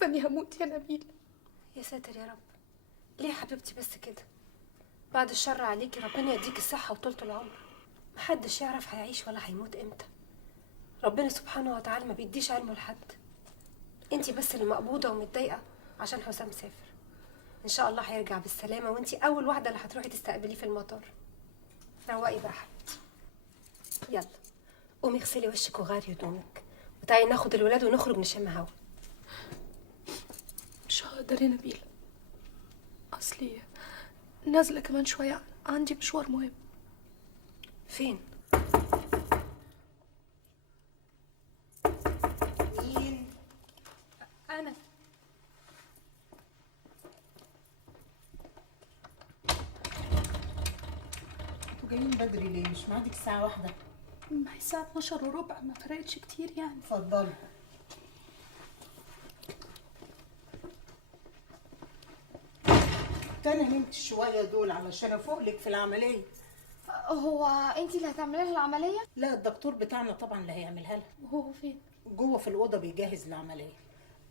حاسه اني هموت يا نبيله. يا ساتر يا رب. ليه يا حبيبتي بس كده؟ بعد الشر عليكي، ربنا يديك الصحه وطولة العمر. محدش يعرف هيعيش ولا هيموت امتى. ربنا سبحانه وتعالى ما بيديش علمه لحد. انتي بس اللي مقبوضه ومتضايقه عشان حسام مسافر. ان شاء الله هيرجع بالسلامه، وانتي اول واحده اللي هتروحي تستقبليه في المطار. روقي بقى حبيبتي. يلا قومي اغسلي وشك وغيري هدومك، وتعالي ناخد الولاد ونخرج نشم هوا. مش هقدر يا نبيله، اصلي نازله كمان شويه، عندي مشوار مهم. فين؟ مين؟ انا. انتوا جايين بدري ليه؟ مش معادك الساعة 1؟ ما هي الساعه 12:15، ما فرقتش كتير يعني. اتفضلي. انا نمت شوية دول علشان افوقلك في العملية. هو انت اللي هتعملي لها العمليه؟ لا، الدكتور بتاعنا طبعا اللي هيعملها لها. وهو فين؟ جوه في الأوضة بيجهز العملية.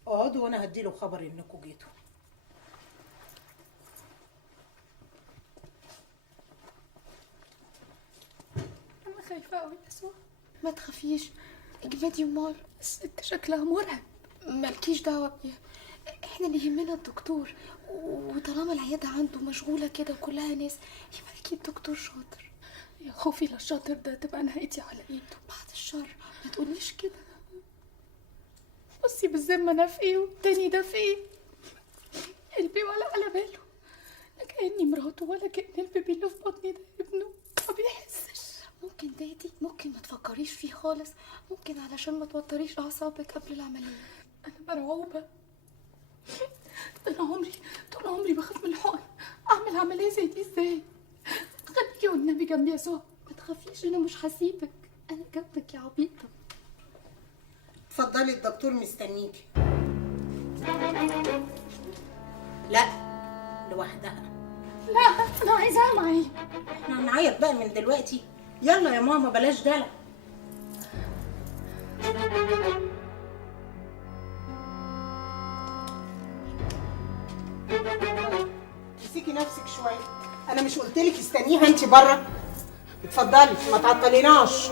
اقعدوا وانا هديله خبر انكم جيتوا. انا خايفه قوي يا سو. ما تخافيش، اجمدي امال. الست شكلها مرعب. مالكيش دعوه بيها، احنا اللي يهمنا الدكتور، وطالما العياده عنده مشغوله كده وكلها ناس يبقى اكيد دكتور شاطر. يا خوفي لا الشاطر ده تبقى نهايتي على ايده. بعد الشر، ما تقوليش كده. بصي بالذمه انا في ايه والتاني ده في ايه؟ قلبي ولا على باله، لا كاني مراته ولا كان البيبي اللي في بطني ده ابنه، ما بيحسش. ممكن دادي، ممكن ما تفكريش فيه خالص، ممكن علشان ما توتريش اعصابك قبل العمليه. انا مرعوبه. طول عمري بخاف من الحقن، اعمل عمليه زي دي ازاي؟ خليكي والنبي جنبي يا سهى. ما تخافيش، انا مش هسيبك، انا جنبك يا عبيطه. اتفضلي، الدكتور مستنيكي. لا، لوحدها. لا انا عايزاها معايا. احنا هنعيط بقى من دلوقتي؟ يلا يا ماما بلاش دلع. امسكي نفسك شويه، انا مش قلتلك استنيها انت بره؟ اتفضلي ما تعطليناش.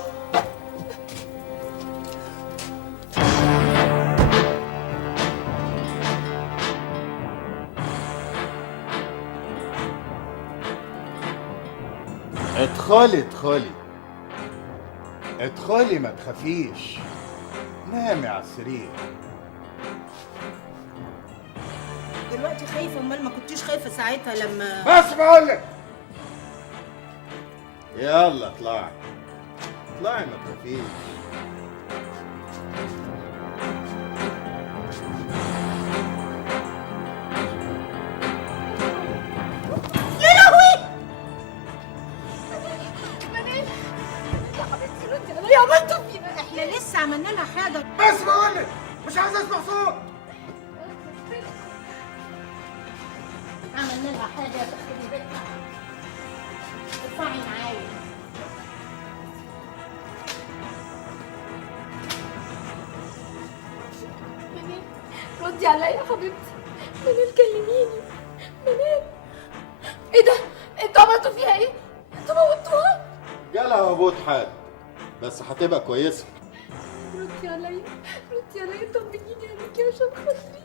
ادخلي ادخلي ادخلي، ما تخافيش، نامي على السرير. دلوقتي خايفه؟ امال ما كنتيش خايفه ساعتها لما... بس بقولك يلا اطلعي اطلعي، ما تخافيش. يا لهوي! منال يا حبيبتي ردي عليا، عملتوا فينا احنا لسه عملنا لها حاجه. بس بقولك مش عايز اسمع صوت. عملنا لها حاجه يا تخلي بيتها. ارفعي معايا. منال ردي عليا يا حبيبتي. منال كلميني. منال ايه ده؟ انتوا عملتوا فيها ايه؟ انتوا موتوها؟ جالها هبوط حاد بس هتبقى كويسه. ردي عليا ردي عليا، طمنيني عليكي عشان خاطري.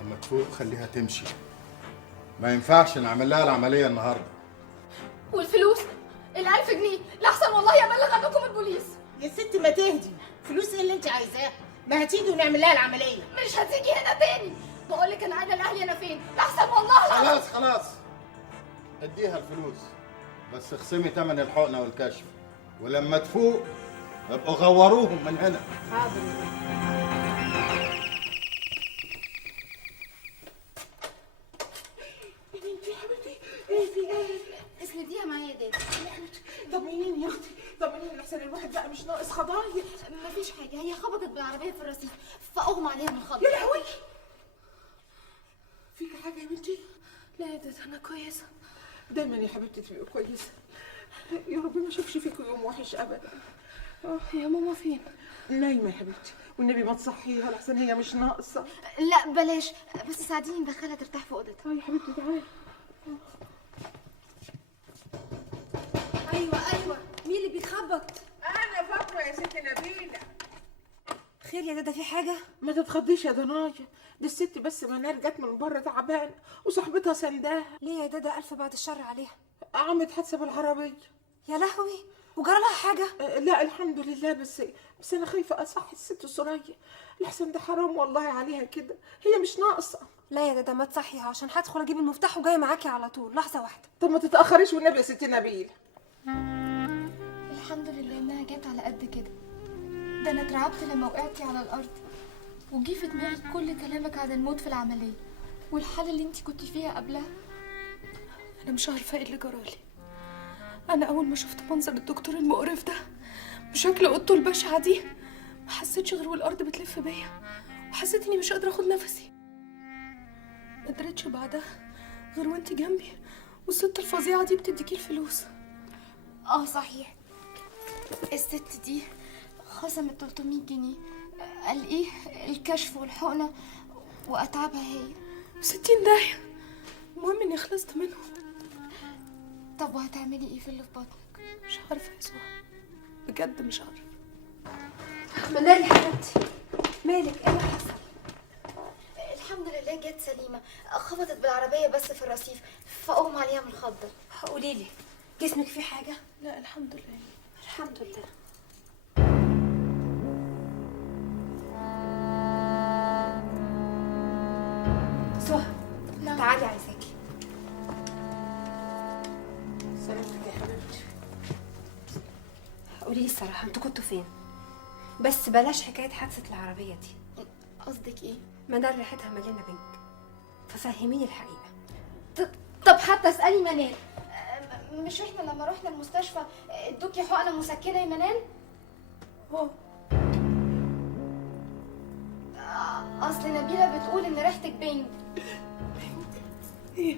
لما تفوق خليها تمشي، ما ينفعش نعمل لها العمليه النهارده. والفلوس ال1000 جنيه لحسن والله ابلغ عنكم البوليس. يا ستي ما تهدي، فلوس ايه اللي انت عايزاها؟ ما هتيجي ونعمل لها العمليه. مش هتيجي هنا تاني، بقولك انا عايزه الاهلي انا فين لحسن والله العظيم. خلاص اديها الفلوس، بس اخصمي تمن الحقنه والكشف، ولما تفوق ابقوا غوروهم من هنا. حاضر. اسنديها معايا يا دادي. طمنيني يا اختي، طمنيني لحسن الواحد بقى مش ناقص خضايق. مفيش حاجه، هي خبطت بالعربيه في الرصيف فاغمى عليها من الخض. يا لهوي! فيك حاجه يا بنتي؟ لا يا دادا انا كويسه. دايما يا حبيبتي تبقي كويسه. يا رب ما اشوفش فيكي يوم وحش ابدا. يا ماما فين؟ نايمه يا حبيبتي، والنبي ما تصحيها لحسن هي مش ناقصه. لا بلاش، بس ساعديني ندخلها ترتاح في اوضتها. يا حبيبتي تعالي. ايوه مين اللي بيخبط؟ انا فاطمه يا ست نبيله. خير يا دادا، في حاجه؟ ما تتخضيش يا ضنايا، دي الست بس منال جت من بره تعبانه وصاحبتها سنداها. ليه يا دادا؟ الف بعد الشر عليها. عملت حادثه بالعربيه. يا لهوي، وجرى لها حاجه؟ لا الحمد لله، بس انا خايفه اصحي الست سوريا لحسن ده حرام والله عليها كده، هي مش ناقصه. لا يا دادا ما تصحيها، عشان هدخل اجيب المفتاح وجايه معاكي على طول. لحظه واحده. طب ما تتاخريش والنبي يا ست نبيله. الحمد لله انها جت على قد كده. ده انا اترعبت لما وقعتي على الارض وجي في دماغي كل كلامك عن الموت في العمليه والحاله اللي انت كنت فيها قبلها. انا مش عارفه ايه اللي جرالي. انا اول ما شفت منظر الدكتور المقرف ده بشكل اوضته البشعه دي ما حسيتش غير والارض بتلف بيا، وحسيت اني مش قادره اخد نفسي. ما قدرتش بعدها غير وانت جنبي والست الفظيعه دي بتديكي الفلوس. صحيح، الست دي خصمت 300 جنيه. قال ايه؟ الكشف والحقنه واتعبها هي. 60 داهيه. المهم اني خلصت منهم. طب وهتعملي ايه في اللي في بطنك؟ مش عارفه يا سهى، بجد مش عارفه. منال يا حبيبتي، مالك؟ ايه اللي حصل؟ الحمد لله جت سليمه، خبطت بالعربيه بس في الرصيف فاغمى عليها من الخضه. قولي لي، جسمك فيه حاجه؟ لا الحمد لله. الحمد لله. سهى تعالي عايزاكي. سلامتك يا حبيبتي. قولي لي الصراحه، انتوا كنتوا فين؟ بس بلاش حكايه حادثه العربيه دي. قصدك ايه؟ منال ريحتها مليانه بنك، ففهميني الحقيقه. طب حتى اسالي منال. مش احنا لما رحنا المستشفى ادوكي حقنه مسكنه يا منال؟ اصل نبيله بتقول ان ريحتك بنج. ايه؟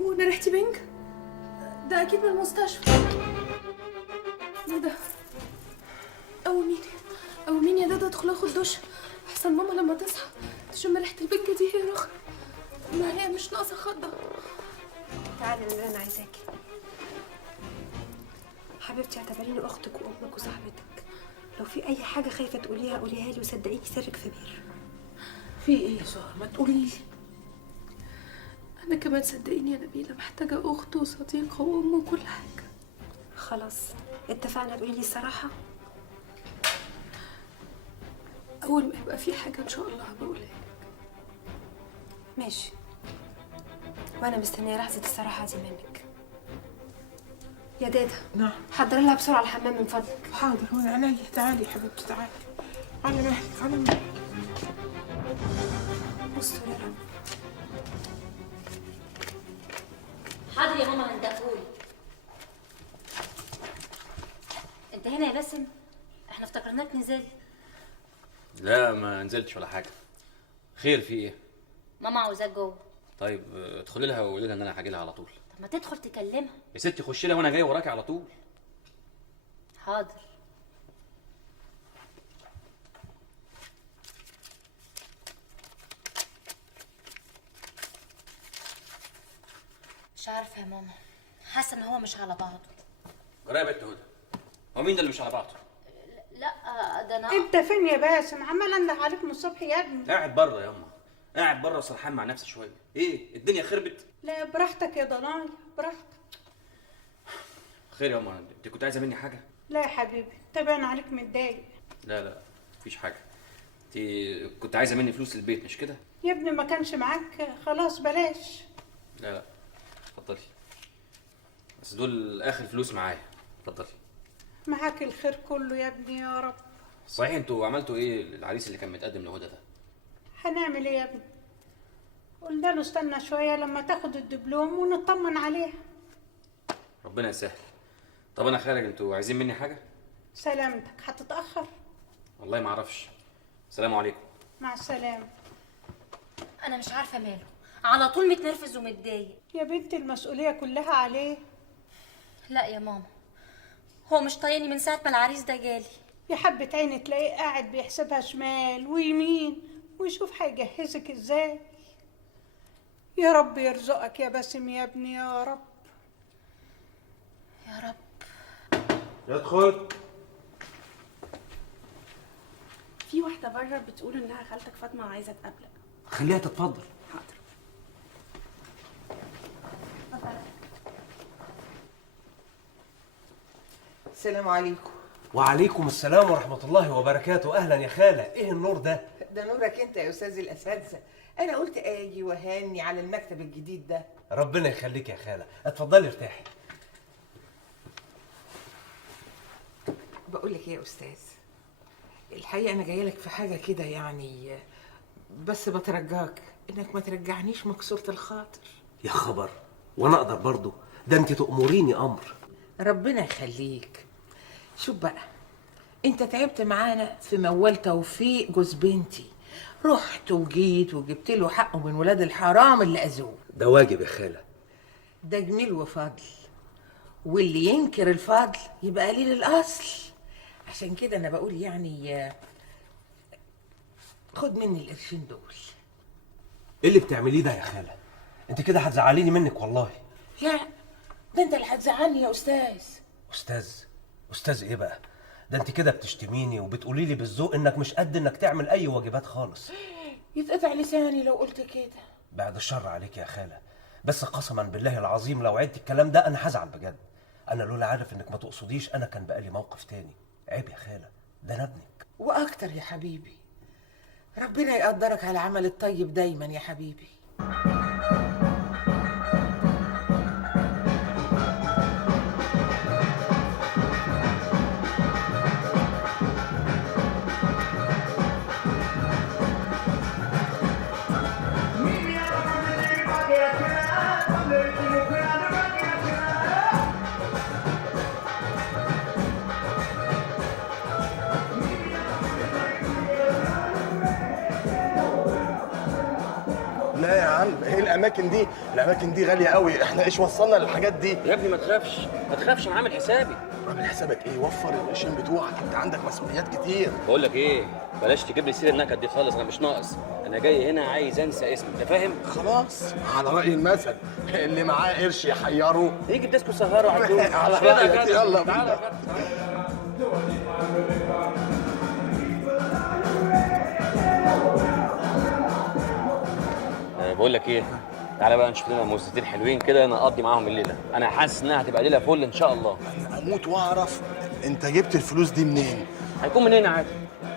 هو انا ريحتي بنج؟ ده اكيد من المستشفى. ايه ده؟ قوميني يا دادا، ادخل اخد دش احسن ماما لما تصحى تشم ريحه البنج دي. هي رخ، ما هي مش ناقصه خضه. تعالي منال، انا عايزاكي حبيبتي. اعتبريني اختك وامك وصاحبتك. لو في اي حاجه خايفه تقوليها قوليها لي، وصدقيني سرك كبير. في ايه يا سهى؟ ما تقولي لي. انا كمان صدقيني يا نبيله محتاجه اخت وصديقه وام وكل حاجه. خلاص اتفقنا. تقولي لي الصراحه. اول ما يبقى في حاجه ان شاء الله بقولها. ماشي، وانا مستنيه لحظه الصراحه دي منك. يا دادا، نعم. حضري لها بسرعه الحمام من فضلك. حاضر، من عينيا. تعالي يا حبيبتي تعالي. على مهلك على مهلك. استر يا رب. حاضر يا ماما، هندهولي. انت هنا يا باسم؟ احنا افتكرناك نزل. لا ما نزلتش ولا حاجه. خير في ايه؟ ماما عاوزاك جوه. طيب ادخلي لها وقولي لها ان انا هاجي لها على طول. طب ما تدخل تكلمها. يا ستي خشي لها وانا جاي وراكي على طول. حاضر. مش عارفه يا ماما، حاسه ان هو مش على بعضه. جرى يا بنت هدى، هو مين ده اللي مش على بعضه؟ لا ده انا. انت فين يا باسم؟ عمال انده عليك من الصبح يا ابني. قاعد بره يا اما، قاعد بره وسرحان مع نفسي شويه. ايه الدنيا خربت؟ لا براحتك يا ضنايا، براحتك. خير يا اما، انت كنت عايزه مني حاجه؟ لا يا حبيبي، تبان عليك متضايق. لا مفيش حاجه. انت كنت عايزه مني فلوس البيت مش كده؟ يا ابني ما كانش معاك، خلاص بلاش. لا اتفضلي، بس دول اخر فلوس معايا. اتفضلي. معاك الخير كله يا ابني يا رب. صحيح انتوا عملتوا ايه للعريس اللي كان متقدم لهدى ده؟ هنعمل ايه يا ابني؟ قلنا له استنى شويه لما تاخد الدبلوم ونطمن عليها. ربنا يسهل. طب انا خارج، انتوا عايزين مني حاجه؟ سلامتك، هتتاخر؟ والله ما اعرفش. السلام عليكم. مع السلامه. انا مش عارفه ماله، على طول متنرفز ومتضايق. يا بنتي المسؤولية كلها عليه. لا يا ماما، هو مش طايقني من ساعة ما العريس ده جالي. يا حبة عيني تلاقيه قاعد بيحسبها شمال ويمين ويشوف هيجهزك ازاي. يا رب يرزقك يا باسم يا ابني يا رب. يا رب. يدخل. في واحدة بره بتقول إنها خالتك فاطمة وعايزة تقابلك. خليها تتفضل. حاضر. السلام عليكم. وعليكم السلام ورحمة الله وبركاته. أهلا يا خالة. إيه النور ده؟ ده نورك انت يا استاذ الاساتذه. انا قلت اجي وهاني على المكتب الجديد ده. ربنا يخليك يا خالة. اتفضلي ارتاحي. بقول لك ايه يا استاذ، الحقيقه انا جايه لك في حاجه كده يعني، بس بترجاك انك ما ترجعنيش مكسوره الخاطر. يا خبر، وأنا أقدر برضو؟ ده أنت تأمريني أمر. ربنا يخليك. شوف بقى، انت تعبت معانا في موال توفيق جوز بنتي، رحت وجيت وجبت له حقه من ولاد الحرام اللي اذوه. ده واجب يا خالة. ده جميل وفضل، واللي ينكر الفضل يبقى قليل الاصل. عشان كده انا بقول يعني خد مني القرشين دول. إيه اللي بتعمليه ده يا خالة؟ أنت كده هتزعليني منك والله. لا، ده انت اللي هتزعلني يا استاذ. أستاذ إيه بقى؟ ده أنت كده بتشتميني وبتقولي لي بالذوق إنك مش قد إنك تعمل أي واجبات خالص. يتقطع لساني لو قلت كده. بعد الشر عليك يا خالة، بس قسما بالله العظيم لو عدت الكلام ده أنا هزعل بجد. أنا لولا عارف إنك ما تقصديش أنا كان بقالي موقف تاني. عيب يا خالة، ده أنا ابنك. واكتر يا حبيبي. ربنا يقدرك على العمل الطيب دايما يا حبيبي. لا يا عم، ايه الاماكن دي؟ الاماكن دي غاليه قوي، احنا ايش وصلنا للحاجات دي؟ يا ابني ما تخافش، انا عامل حسابي. عامل حسابك ايه؟ وفر القرشين بتوعك، انت عندك مسؤوليات كتير. بقول لك ايه، بلاش تجيب لي سيره النكد دي خالص، انا مش ناقص. انا جاي هنا عايز انسى اسمي، انت فاهم؟ خلاص، على راي المثل اللي معاه قرش يحيره يجي بديسكو سهره عدول. على رايك، يلا تعالى. بقول لك ايه، تعالى بقى نشوف لنا موزتين حلوين كده نقضي معاهم الليله. انا حاسس انها هتبقى ليله فل ان شاء الله. انا اموت واعرف انت جبت الفلوس دي منين؟ هيكون منين عادي؟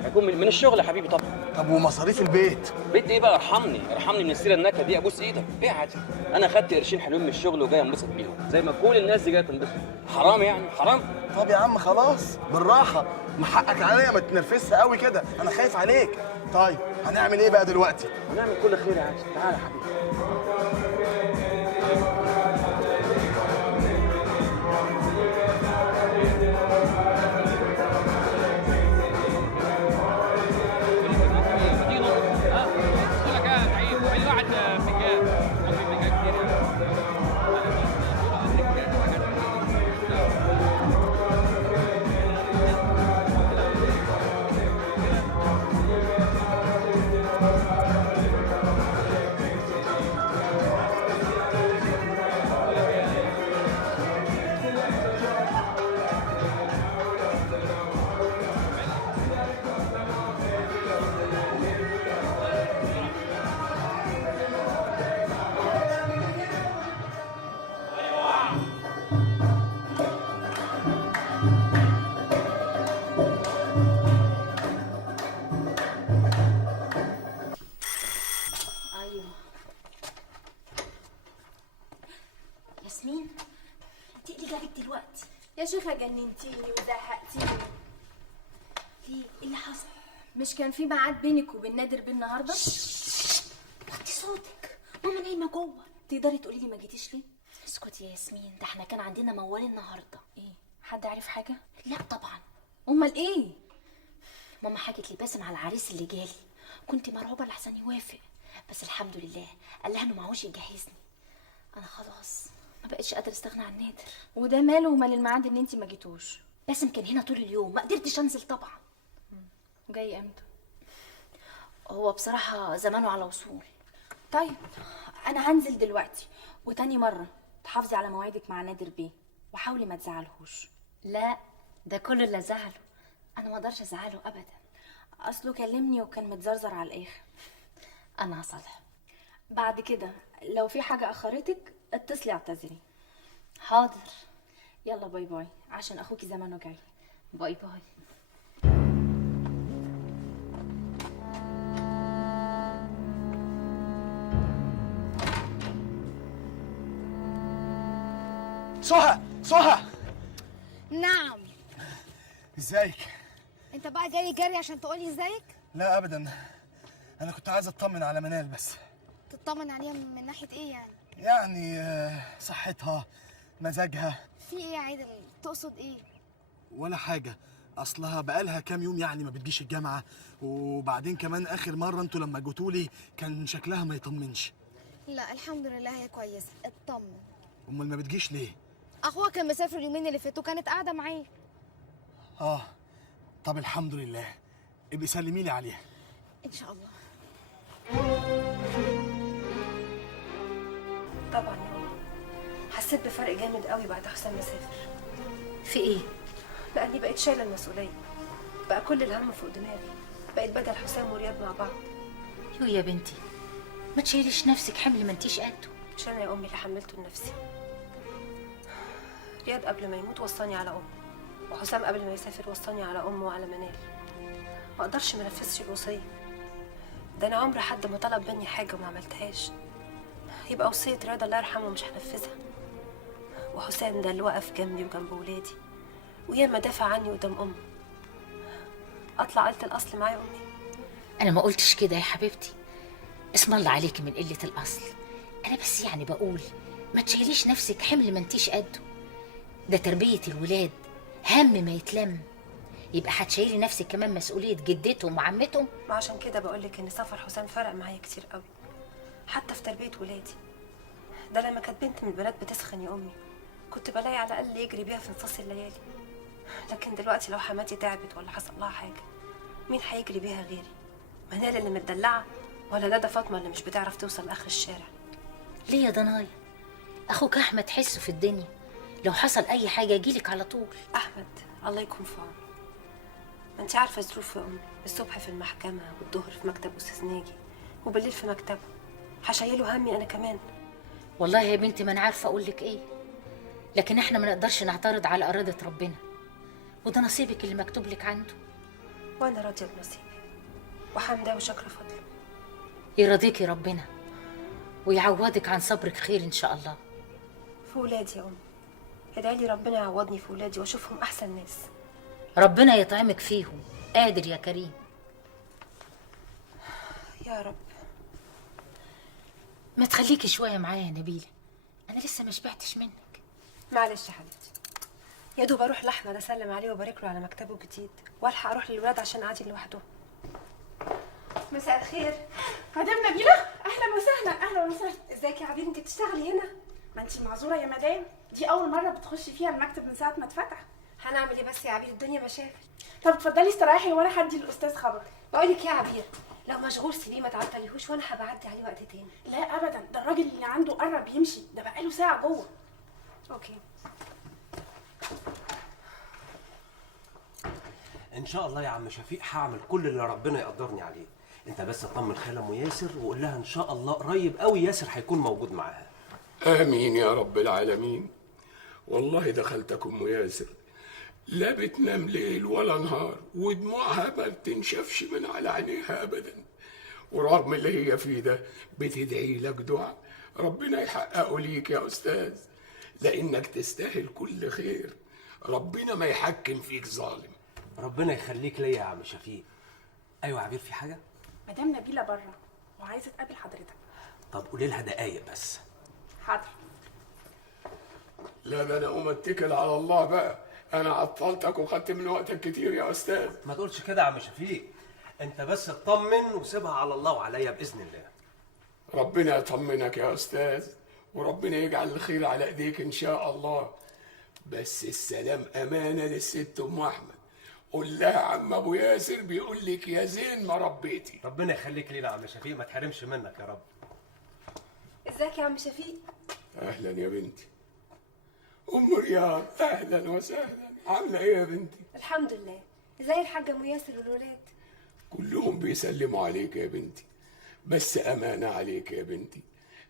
هيكون من الشغل يا حبيبي طبعا. طب ومصاريف البيت؟ بيت ايه بقى؟ ارحمني من السيره النكد دي، ابوس ايدك. ايه عادي، انا خدت قرشين حلوين من الشغل وجاي انبسط بيهم زي ما كل الناس دي جايه تنبسط. حرام يعني، حرام. طب يا عم خلاص بالراحه، ما حقك عليا، ما تنرفزش قوي كده، انا خايف عليك. طيب هنعمل ايه بقى دلوقتي؟ هنعمل كل خير يا عادي. تعالى يا حبيبي. ياسمين، انت ايه اللي جابك دلوقتي؟ يا شيخة جننتيني وزهقتيني. ليه؟ ايه اللي حصل؟ مش كان في ميعاد بينك وبين نادر بالنهارده؟ وطي صوتك، ماما نايمه جوه. تقدري تقولي لي ما جيتيش ليه؟ اسكتي يا ياسمين، ده احنا كان عندنا موال النهارده. ايه؟ حد عارف حاجه؟ لا طبعا. امال ايه؟ ماما حكت لي باسم على العريس اللي جالي، كنت مرعوبه لحسن يوافق، بس الحمد لله قال لها انه معهوش يجهزني. انا خلاص ما بقتش قادره استغنى عن نادر. وده ماله ومال الميعاد ان انت ما جيتوش؟ باسم كان هنا طول اليوم، ما قدرتش انزل طبعا. جاي امتى؟ هو بصراحه زمانه على وصول. طيب انا هنزل دلوقتي، وتاني مره تحافظي على مواعيدك مع نادر بيه وحاولي ما تزعلهوش. لا ده كله اللي زعله، انا ما اقدرش ازعله ابدا. اصله كلمني وكان متزرزر على الاخر. انا هصالحه. بعد كده لو في حاجه اخرتك اتصلي اعتذري. حاضر. يلا باي باي عشان اخوكي زمانه جاي. باي باي. سهى نعم. ازيك؟ انت بقى جاي جري عشان تقولي ازيك؟ لا ابدا، انا كنت عايز اطمن على منال بس. تطمن عليها من ناحيه ايه يعني؟ يعني صحتها، مزاجها. في ايه يا عادل؟ تقصد ايه؟ ولا حاجه، اصلها بقالها كام يوم يعني ما بتجيش الجامعه، وبعدين كمان اخر مره انتوا لما جيتولي كان شكلها ما يطمنش. لا الحمد لله هي كويسه، اطمن. امال ما بتجيش ليه؟ اخوها كان مسافر اليومين اللي فاتوا وكانت قاعده معاه. طب الحمد لله، ابقي سلمي لي عليها. ان شاء الله. طبعا يا ماما، حسيت بفرق جامد قوي بعد حسام مسافر. في ايه؟ لاني بقيت شايله المسؤوليه، بقى كل الهم فوق دماغي، بقيت بدل حسام ورياض مع بعض. يو يا بنتي ما تشيليش نفسك حمل ما انتيش قده. مش انا يا امي اللي حملته لنفسي. رياض قبل ما يموت وصاني على امه، وحسام قبل ما يسافر وصاني على امه وعلى منال. ما اقدرش ما انفذش الوصيه. ده انا عمر حد ما طلب مني حاجه وما عملتهاش يبقى وصيه رياض الله يرحمه مش هنفذها. وحسام ده اللي وقف جنبي وجنب ولادي وياما دافع عني قدام امه. اطلع قلت الاصل معايا امي؟ انا ما قلتش كده يا حبيبتي، اسم الله عليكي من قله الاصل. انا بس يعني بقول ما تشيليش نفسك حمل ما انتيش قده. ده تربيه الولاد هم ما يتلم، يبقى هتشيلي نفسك كمان مسؤوليه جدتهم وعمتهم. ما عشان كده بقولك ان سفر حسام فرق معايا كتير قوي، حتى في تربيه ولادي. ده لما كانت بنت من البنات بتسخن يا امي كنت بلاقي على الاقل يجري بيها في نصاص الليالي. لكن دلوقتي لو حماتي تعبت ولا حصل لها حاجه مين هيجري بيها غيري؟ منال اللي متدلعه ولا ده فاطمه اللي مش بتعرف توصل لاخر الشارع؟ ليه يا ضنايا؟ اخوك احمد حسه في الدنيا، لو حصل اي حاجه يجيلك على طول. احمد الله يكون في عونه. ما انت عارفه ظروف يا امي، الصبح في المحكمه والظهر في مكتب استاذ ناجي وبالليل في مكتبه. هشيله همي انا كمان. والله يا بنتي ما انا عارفه اقول لك ايه، لكن احنا ما نقدرش نعترض على اراده ربنا، وده نصيبك اللي مكتوب لك عنده. وانا راضيه بنصيبي وحمده وشكر فضله. يرضيكي ربنا ويعوضك عن صبرك خير ان شاء الله. في ولادي يا امي، ادعي لي ربنا يعوضني في ولادي واشوفهم احسن ناس. ربنا يطعمك فيهم، قادر يا كريم. يا رب. ما تخليكي شويه معايا يا نبيله، انا لسه ما شبعتش منك. معلش يا حبيبتي، يا دوب اروح لاحمد اسلم عليه وبارك له على مكتبه الجديد والحق اروح للولاد عشان قاعدين لوحدهم. مساء الخير مدام نبيله. اهلا وسهلا. اهلا وسهلا. ازيك يا عبير؟ انت بتشتغلي هنا؟ ما انت معذوره يا مدام، دي اول مره بتخشي فيها المكتب من ساعه ما اتفتح. هنعمل ايه بس يا عبير، الدنيا مشاكل. طب اتفضلي استريحي وانا هدي الاستاذ خبر. بقول لك يا عبير، لو مشغول سيبيه ما تعطليهوش وانا هبعدي عليه وقت تاني. لا ابدا، ده الراجل اللي عنده قرب يمشي، ده بقاله ساعه جوه. اوكي. ان شاء الله يا عم شفيق هعمل كل اللي ربنا يقدرني عليه. انت بس اطمن خاله ام ياسر وقول لها ان شاء الله قريب قوي ياسر هيكون موجود معاها. امين يا رب العالمين. والله دخلتك ام ياسر لا بتنام ليل ولا نهار ودموعها ما بتنشفش من على عينيها ابدا، ورغم اللي هي فيه ده بتدعي لك دعاء ربنا يحققه ليك يا استاذ، لانك تستاهل كل خير. ربنا ما يحكم فيك ظالم. ربنا يخليك ليا يا عم شفيق. ايوه يا عبير، في حاجه؟ مدام نبيله بره وعايزه تقابل حضرتك. طب قولي لها دقايق بس. حاضر. لا ده انا اقوم اتكل على الله بقى، انا عطلتك وخدت من وقتك كتير يا استاذ. ما تقولش كده يا عم شفيق، انت بس اطمن وسيبها على الله وعليا باذن الله. ربنا يطمنك يا أستاذ، وربنا يجعل الخير على إيديك إن شاء الله. بس السلام أمانة للست أم أحمد، قول لها عم أبو ياسر بيقول لك يا زين ما ربيتي. ربنا يخليك لينا يا عم شفيق، ما تحرمش منك يا رب. ازيك يا عم شفيق؟ أهلا يا بنتي. أم رياض أهلا وسهلا، عاملة إيه يا بنتي؟ الحمد لله. ازاي الحاجة ام ياسر والولاد؟ كلهم بيسلموا عليك يا بنتي، بس أمانة عليك يا بنتي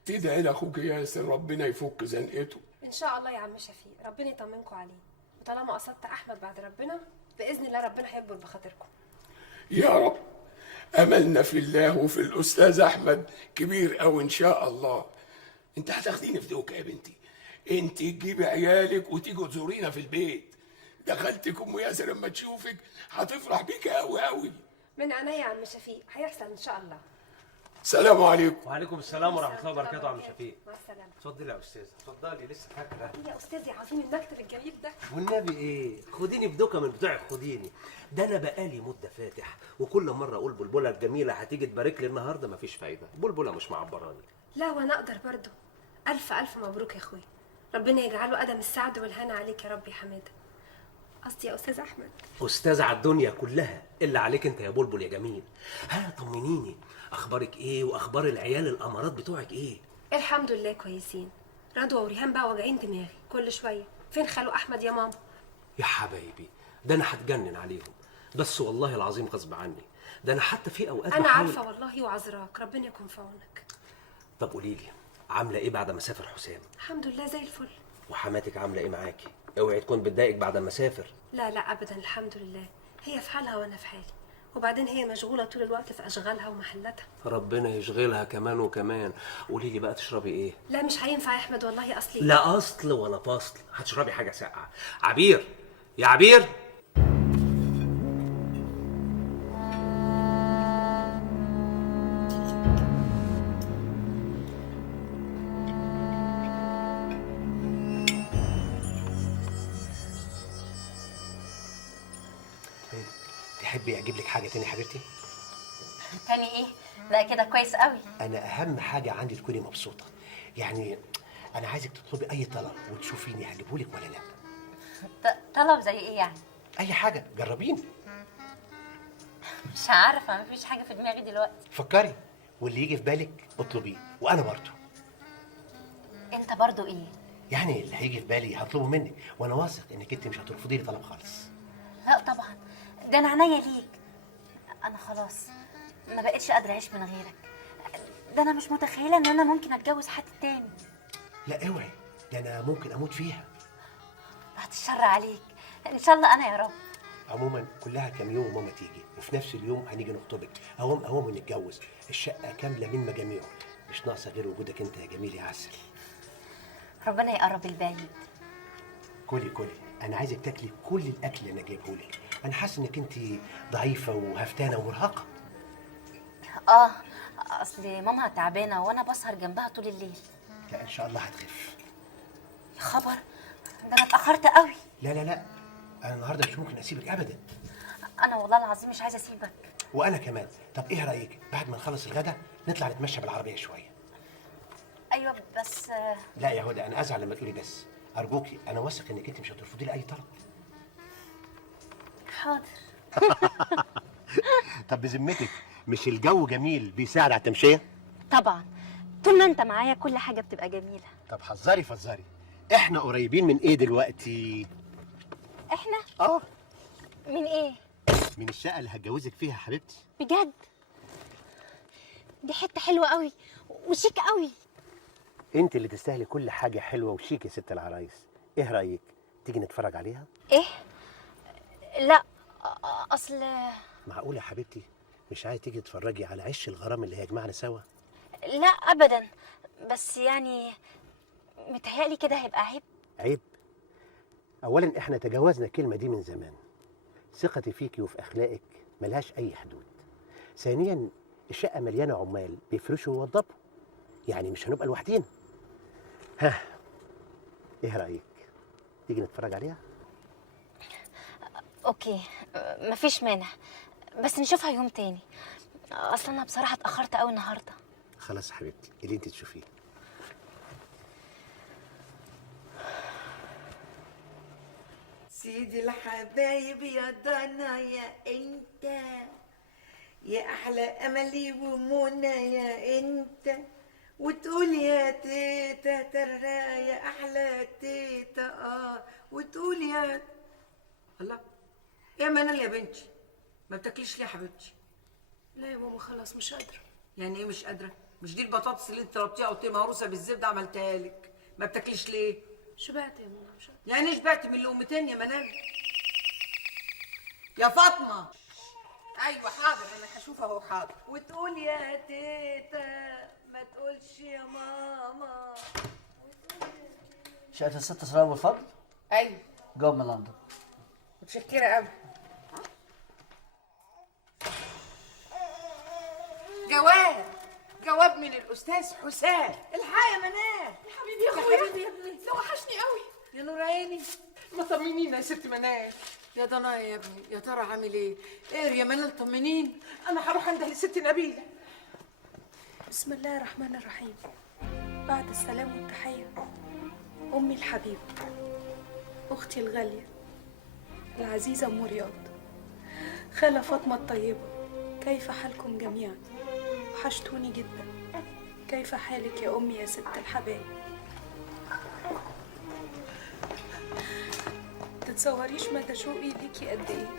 تدعي لأخوك ياسر ربنا يفك زنقته. ان شاء الله يا عم شفيق، ربنا يطمنكم عليه، وطالما قصدت احمد بعد ربنا باذن الله ربنا هيكبر بخاطركم. يا رب. أملنا في الله وفي الأستاذ أحمد كبير أوي إن شاء الله. أنت هتاخديني في دوكة يا بنتي، أنت تجيبي عيالك وتيجوا تزورينا في البيت. دخلتك أم ياسر لما تشوفك هتفرح بيك أوي أوي. من عينيا يا عم شفيق، هيحصل ان شاء الله. السلام عليكم. وعليكم السلام ورحمه الله وبركاته يا عم شفيق. مع السلامة. اتفضلي يا استاذه، اتفضلي لسه فاكره. ايه يا استاذي عظيم المكتب الجميل ده؟ والنبي ايه، خديني بدوكه من بتوعك خديني. ده انا بقالي مده فاتح، وكل مره اقول بلبله الجميله هتيجي تبارك لي النهارده مفيش فايده، بلبله مش معبراني. لا وانا اقدر برضه. الف الف مبروك يا اخويا، ربنا يجعله قدم السعد والهنا عليك يا رب يا حماده. قصدي يا استاذ احمد. استاذ على الدنيا كلها الا عليك انت يا بلبل يا جميل. ها طمنيني، اخبارك ايه واخبار العيال الامارات بتوعك ايه؟ الحمد لله كويسين. رضوى وريهان بقى واجعين دماغي كل شويه، فين خالو احمد يا ماما؟ يا حبايبي ده انا هتجنن عليهم، بس والله العظيم غصب عني. ده انا حتى في اوقات انا بحاول... عارفه والله وعذراك، ربنا يكون في عونك. طب قولي لي، عامله ايه بعد ما سافر حسام؟ الحمد لله زي الفل. وحماتك عامله ايه معاكي؟ اوعي تكون بتضايقك بعد ما سافر. لا لا ابدا، الحمد لله، هي في حالها وانا في حالي، وبعدين هي مشغوله طول الوقت في اشغالها ومحلاتها. ربنا يشغلها كمان وكمان. قولي لي بقى تشربي ايه؟ لا مش هينفع يا احمد والله، اصلي لا اصل ولا فصل، هتشربي حاجه ساقعه. عبير يا عبير. تحبي اجيب لك حاجه تاني حبيبتي؟ تاني ايه؟ لا كده كويس قوي. انا اهم حاجه عندي تكوني مبسوطه، يعني انا عايزك تطلبي اي طلب وتشوفيني هجيبه لك ولا لا. طلب زي ايه يعني؟ اي حاجه جربيني. مش عارفه، مفيش حاجه في دماغي دلوقتي. فكري واللي يجي في بالك اطلبيه، وانا برضه. انت برضو ايه؟ يعني اللي هيجي في بالي هطلبه منك، وانا واثق انك انت مش هترفضي لي طلب خالص. لا طبعا، ده انا عينيا ليك. انا خلاص ما بقتش قادره اعيش من غيرك. ده انا مش متخيله ان انا ممكن اتجوز حد تاني. لا اوعي، ده انا ممكن اموت فيها. بعد الشر عليك، ان شاء الله انا يا رب. عموما كلها كام يوم وماما تيجي، وفي نفس اليوم هنيجي نخطبك، اقوم ونتجوز. الشقه كامله من مجاميعه، مش ناقصه غير وجودك انت يا جميل يا عسل. ربنا يقرب البعيد. كلي انا عايزك تاكلي كل الاكل اللي انا جايبه لك. انا حاسس انك انت ضعيفه وهفتانه ومرهقه. اصل ماما تعبانه وانا بسهر جنبها طول الليل. لا ان شاء الله هتخف. يا خبر، ده انا اتاخرت قوي. لا انا النهارده مش ممكن اسيبك ابدا. انا والله العظيم مش عايزه اسيبك. وانا كمان. طب ايه رايك بعد ما نخلص الغدا نطلع نتمشى بالعربيه شويه؟ ايوه بس لا يا هدى، انا ازعل لما تقولي بس. ارجوكي، انا واثق انك انت مش هترفضي لي اي طلب. حاضر. طب بذمتك مش الجو جميل بيساعد على التمشيه؟ طبعا، طول ما انت معايا كل حاجه بتبقى جميله. طب حذري. احنا قريبين من ايه دلوقتي؟ احنا؟ من ايه؟ من الشقه اللي هتجوزك فيها حبيبتي. بجد؟ دي حته حلوه قوي وشيك قوي. انت اللي تستاهلي كل حاجه حلوه وشيك يا ست العرايس. ايه رايك تيجي نتفرج عليها؟ ايه؟ لا اصل... معقوله يا حبيبتي مش عايزه تيجي تتفرجي على عش الغرام اللي هيجمعنا سوا؟ لا ابدا، بس يعني متهيألي كده هيبقى عيب؟ اولا احنا تجاوزنا الكلمه دي من زمان. ثقتي فيكي وفي اخلاقك ملهاش اي حدود. ثانيا الشقه مليانه عمال بيفرشوا ويوضبوا، يعني مش هنبقى لوحدينا. ها ايه رايك تيجي نتفرج عليها؟ اوكي مفيش مانع، بس نشوفها يوم تاني. اصلا انا بصراحه اتاخرت قوي النهارده. خلاص يا حبيبتي اللي انت تشوفيه. سيدي الحبايب يا ضنا يا انت، يا احلى املي ومنى يا انت، وتقول يا تيتا ترى يا احلى تيتا وتقول يا الله. يا منال يا بنتي ما بتاكليش ليه يا حبيبتي؟ لا يا ماما خلاص مش قادرة. يعني ايه مش قادره؟ مش دي البطاطس اللي انت طلبتيها قلت لي مهروسه بالزبده عملتها لك، ما بتاكليش ليه؟ شبعت يا ماما مش قادرة. يعني ايه شبعت من لقمتين يا منال؟ يا فاطمه. ايوه حاضر، انا هشوف اهو حاضر. وتقول يا تيتا ما تقولش يا ماما. شقة الست سرايا أبو الفضل؟ ايوه جوه من لندن. متشكره قوي. جواب من الاستاذ حسام. الحق يا منال. يا حبيبي يا اخويا، ده وحشني قوي. يا نور عيني. ما طمنينا يا ست منال. يا ضنايا يا ابني يا ترى عامل ايه؟ ايه يا منال طمنين. انا هروح انده لست نبيله. بسم الله الرحمن الرحيم. بعد السلام والتحية، أمي الحبيبة، أختي الغالية العزيزة أم رياض، خالة فاطمة الطيبة، كيف حالكم جميعا؟ وحشتوني جدا. كيف حالك يا أمي يا ست الحبايب؟ تتصوريش مدى شوقي ليكي قد ايه.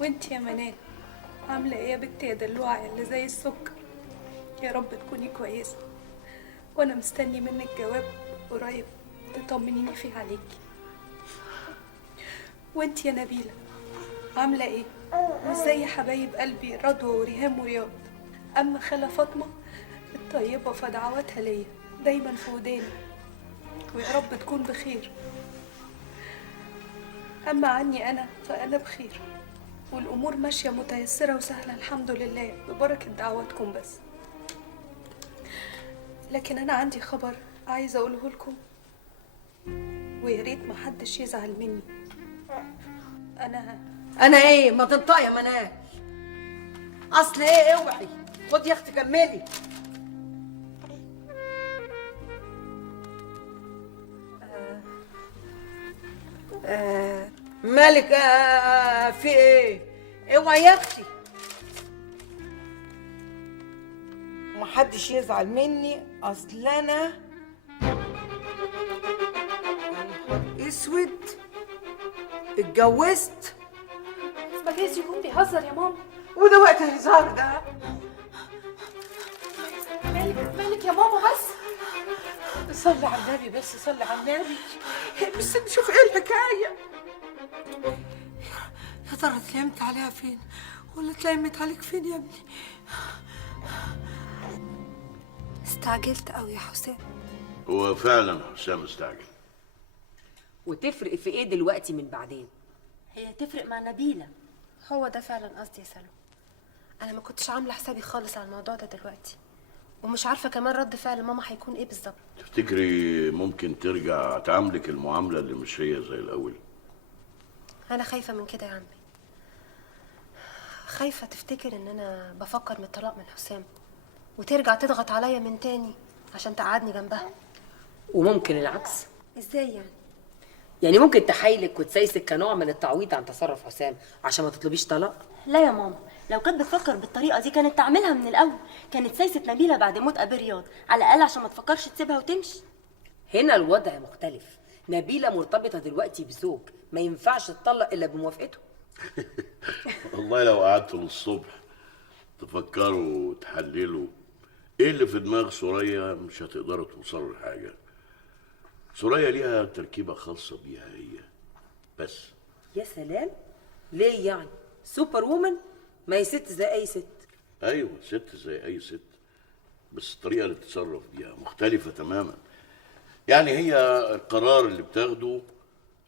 وانت يا منال عاملة ايه يا بنتي يا دلوعة اللي زي السكر؟ يا رب تكوني كويسة، وانا مستني منك جواب قريب تطمنيني فيه عليكي. وانت يا نبيلة عاملة ايه؟ وازاي حبايب قلبي رضوى وريهام ورياض؟ اما خالة فاطمة الطيبة فدعواتها ليا دايما في وداني، ويا رب تكون بخير. اما عني انا فانا بخير، والامور ماشية متيسرة وسهلة الحمد لله ببركة دعواتكم. بس لكن انا عندي خبر عايزة اقوله لكم، ويا ريت محدش يزعل مني. انا ايه؟ ما تنطقي يا منال. اصل ايه؟ اوعي. خدي يا اختي كملي. مالك؟ في ايه؟ اوعي يا اختي. محدش يزعل مني، اصل انا اسود اتجوزت. ما جايز يكون بيهزر يا ماما. وده وقت الهزار ده؟ مالك يا ماما بس؟ صلي على النبي بس، صلي على النبي. بس نشوف ايه الحكايه. يا ترى اتلمت عليها فين؟ ولا اتلمت عليك فين يا ابني؟ استعجلت قوي يا حسام. هو فعلا حسام استعجل. وتفرق في ايه دلوقتي من بعدين؟ هي تفرق مع نبيلة. هو ده فعلا قصدي يا سلوى. انا ما كنتش عامله حسابي خالص على الموضوع ده دلوقتي، ومش عارفه كمان رد فعل ماما هيكون ايه بالظبط. تفتكري ممكن ترجع تعاملك المعامله اللي مش هي زي الاول؟ انا خايفه من كده يا عمي. خايفه تفتكر ان انا بفكر من الطلاق من حسام، وترجع تضغط عليا من تاني عشان تقعدني جنبها. وممكن العكس. ازاي يعني؟ يعني ممكن تحايلك وتسيسك كنوع من التعويض عن تصرف حسام عشان ما تطلبيش طلاق. لا يا ماما، لو كانت بتفكر بالطريقة دي كانت تعملها من الأول. كانت سايست نبيلة بعد موت أبي رياض على الأقل عشان ما تفكرش تسيبها وتمشي. هنا الوضع مختلف. نبيلة مرتبطة دلوقتي بزوج، ما ينفعش تطلق إلا بموافقته. والله لو قعدتوا للصبح تفكروا وتحللوا ايه اللي في دماغ سوريا مش هتقدروا توصلوا لحاجه. سوريا ليها تركيبه خاصه بيها هي بس. يا سلام، ليه يعني؟ سوبر وومن؟ ما هي ست زي اي ست. ايوه ست زي اي ست، بس الطريقه اللي بتتصرف بيها مختلفه تماما. يعني هي القرار اللي بتاخده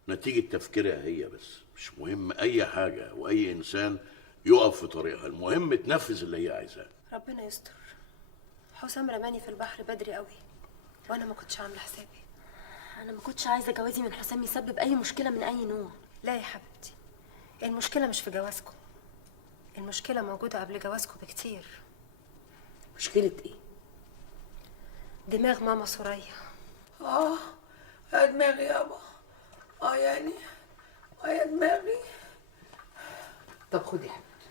نتيجه تفكيرها هي بس، مش مهم اي حاجه واي انسان يقف في طريقها، المهم تنفذ اللي هي عايزاه. ربنا يستر. حسام رماني في البحر بدري قوي، وانا ما كنتش عامله حسابي. أنا ما كنتش عايزة جوازي من حسام يسبب أي مشكلة من أي نوع. لا يا حبيبتي، المشكله مش في جوازكم، المشكله موجوده قبل جوازكم بكتير. مشكله ايه؟ دماغ ماما سوريا. يا دماغي يابا. يعني يا دماغي. طب خدي يا حبيبتي،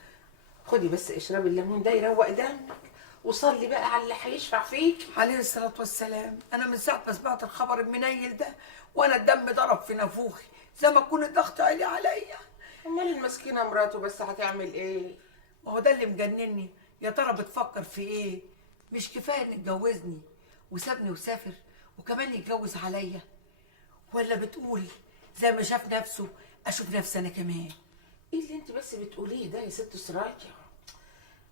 خدي بس اشربي الليمون ده يروق دمك، وصلي بقى على اللي هيشفع فيك عليه الصلاة والسلام. أنا من ساعة ما سمعت الخبر المنيل ده وأنا الدم ضرب في نافوخي زي ما يكون الضغط عالي عليا. امال المسكينه مراته بس هتعمل ايه؟ ما هو ده اللي مجنني. يا ترى بتفكر في ايه؟ مش كفايه ان اتجوزني وسابني وسافر وكمان يتجوز عليا؟ ولا بتقول زي ما شاف نفسه اشوف نفسي انا كمان؟ ايه اللي انت بس بتقوليه ده يا ست سرايا؟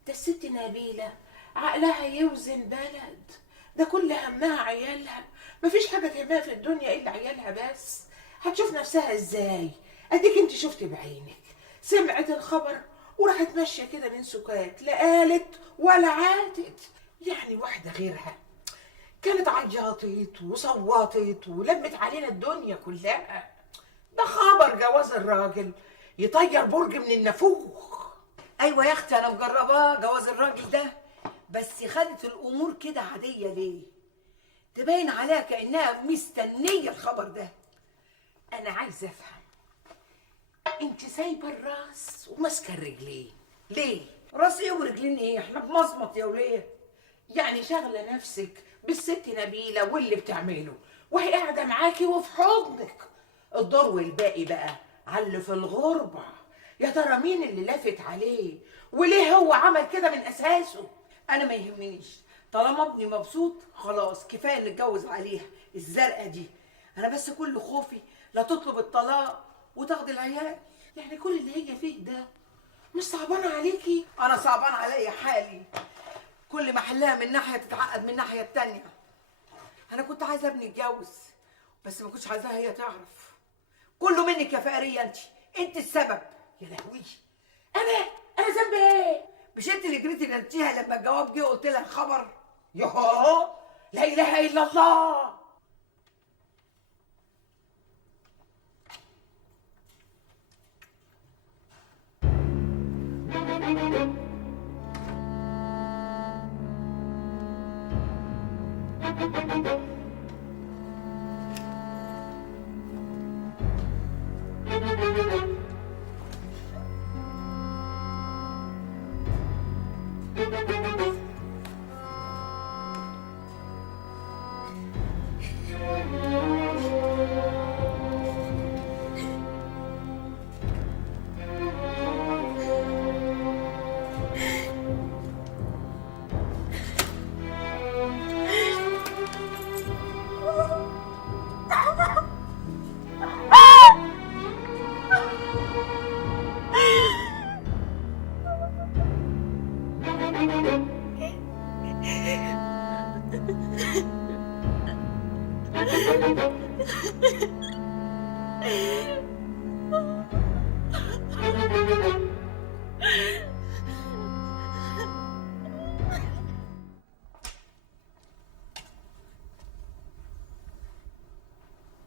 ده الست نبيله عقلها يوزن بلد، ده كل همها عيالها، مفيش حاجه تهمها في الدنيا الا عيالها بس. هتشوف نفسها ازاي؟ اديك انت شفتي بعينك، سمعت الخبر وراحت ماشيه كده من سكات، لا قالت ولا عادت. يعني واحده غيرها كانت عيطت وصوتت ولمت علينا الدنيا كلها. ده خبر جواز الراجل يطير برج من النافوخ. ايوه يا اختي انا مجرباه جواز الراجل ده، بس خدت الامور كده عاديه ليه؟ تبين عليها كانها مستنيه الخبر ده. انا عايزه افهم، انت سايبه الراس وماسكه الرجلين ليه؟ راس ايه ورجلين ايه؟ احنا بمصمت يا وليه. يعني شاغله نفسك بالست نبيله واللي بتعمله وهي قاعده معاكي وفي حضنك. الدور والباقي بقى على اللي في الغربه. يا ترى مين اللي لافت عليه وليه هو عمل كده من اساسه؟ انا ما يهمنيش، طالما ابني مبسوط خلاص كفايه نتجوز عليها الزرقاء دي. انا بس كل خوفي لا تطلب الطلاق وتاخد العيال. يعني كل اللي هي فيه ده مش صعبان عليكي؟ انا صعبان عليا حالي، كل ما احلها من ناحيه تتعقد من الناحيه التانيه. انا كنت عايزه ابني يتجوز بس ما كنتش عايزاها هي تعرف. كله منك يا فقريه، انت السبب. يا لهوي، انا ذنبي ايه؟ مش انت اللي جريتي ناديتيها لما الجواب جه وقلت لها الخبر؟ يوه، لا اله الا الله.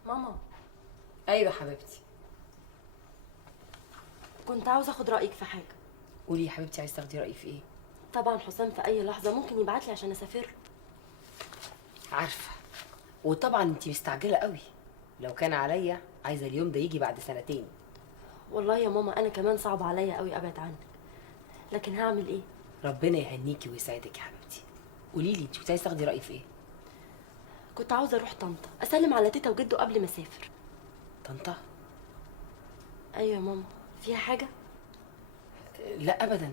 ماما. ايوه حبيبتي. كنت عاوزه اخد رايك في حاجه. قولي يا حبيبتي، عايز تاخدي رايي في ايه؟ طبعا حسام في اي لحظه ممكن يبعت لي عشان اسافر له. عارفه، وطبعا انتي مستعجله قوي. لو كان عليا عايزه اليوم ده يجي بعد 2 سنين. والله يا ماما انا كمان صعب عليا قوي ابعد عنك، لكن هعمل ايه؟ ربنا يهنيكي ويسعدك يا حبيبتي. قولي لي، انتي كنت عايزه تاخدي رايي في ايه؟ كنت عاوزه اروح طنطا اسلم على تيتا وجده قبل ما اسافر. طنطا؟ ايوه يا ماما، فيها حاجه؟ لا ابدا،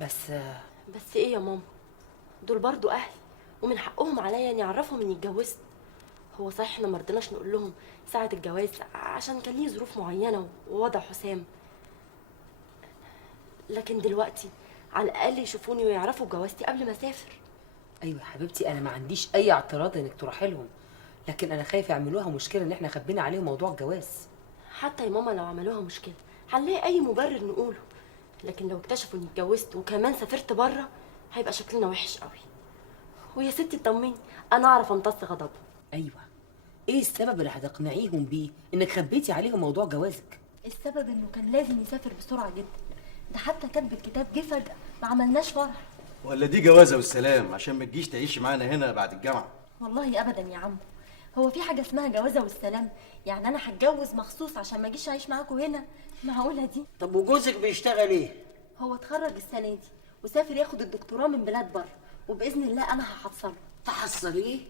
بس ايه يا ماما؟ دول برضو اهلي ومن حقهم عليا اني اعرفهم اني اتجوزت. هو صحيح احنا ما رضيناش نقول لهم ساعه الجواز عشان كان ليه ظروف معينه ووضع حسام، لكن دلوقتي على الاقل يشوفوني ويعرفوا جوازتي قبل ما اسافر. ايوه يا حبيبتي، انا ما عنديش اي اعتراض انك تروحي لهم، لكن انا خايفه يعملوها مشكله ان احنا خبينا عليهم موضوع الجواز. حتى يا ماما لو عملوها مشكله هنلاقي اي مبرر نقوله، لكن لو اكتشفوا اني اتجوزت وكمان سافرت بره هيبقى شكلنا وحش قوي. ويا ستي اطمني، انا اعرف امتص غضبهم. ايوه، ايه السبب اللي هتقنعيهم بيه انك خبيتي عليهم موضوع جوازك؟ السبب انه كان لازم يسافر بسرعه جدا، ده حتى كاتب الكتاب جه فجاه، ما عملناش فرح. ولا دي جوازه والسلام عشان ما تجيش تعيشي معانا هنا بعد الجامعه؟ والله ابدا يا عمو، هو في حاجه اسمها جوازه والسلام؟ يعني انا هتجوز مخصوص عشان ما اجيش اعيش معاكم هنا؟ معقوله دي؟ طب وجوزك بيشتغل ايه؟ هو اتخرج السنه دي وسافر ياخد الدكتوراه من بلاد بره، وباذن الله انا هحصله. تحصليه؟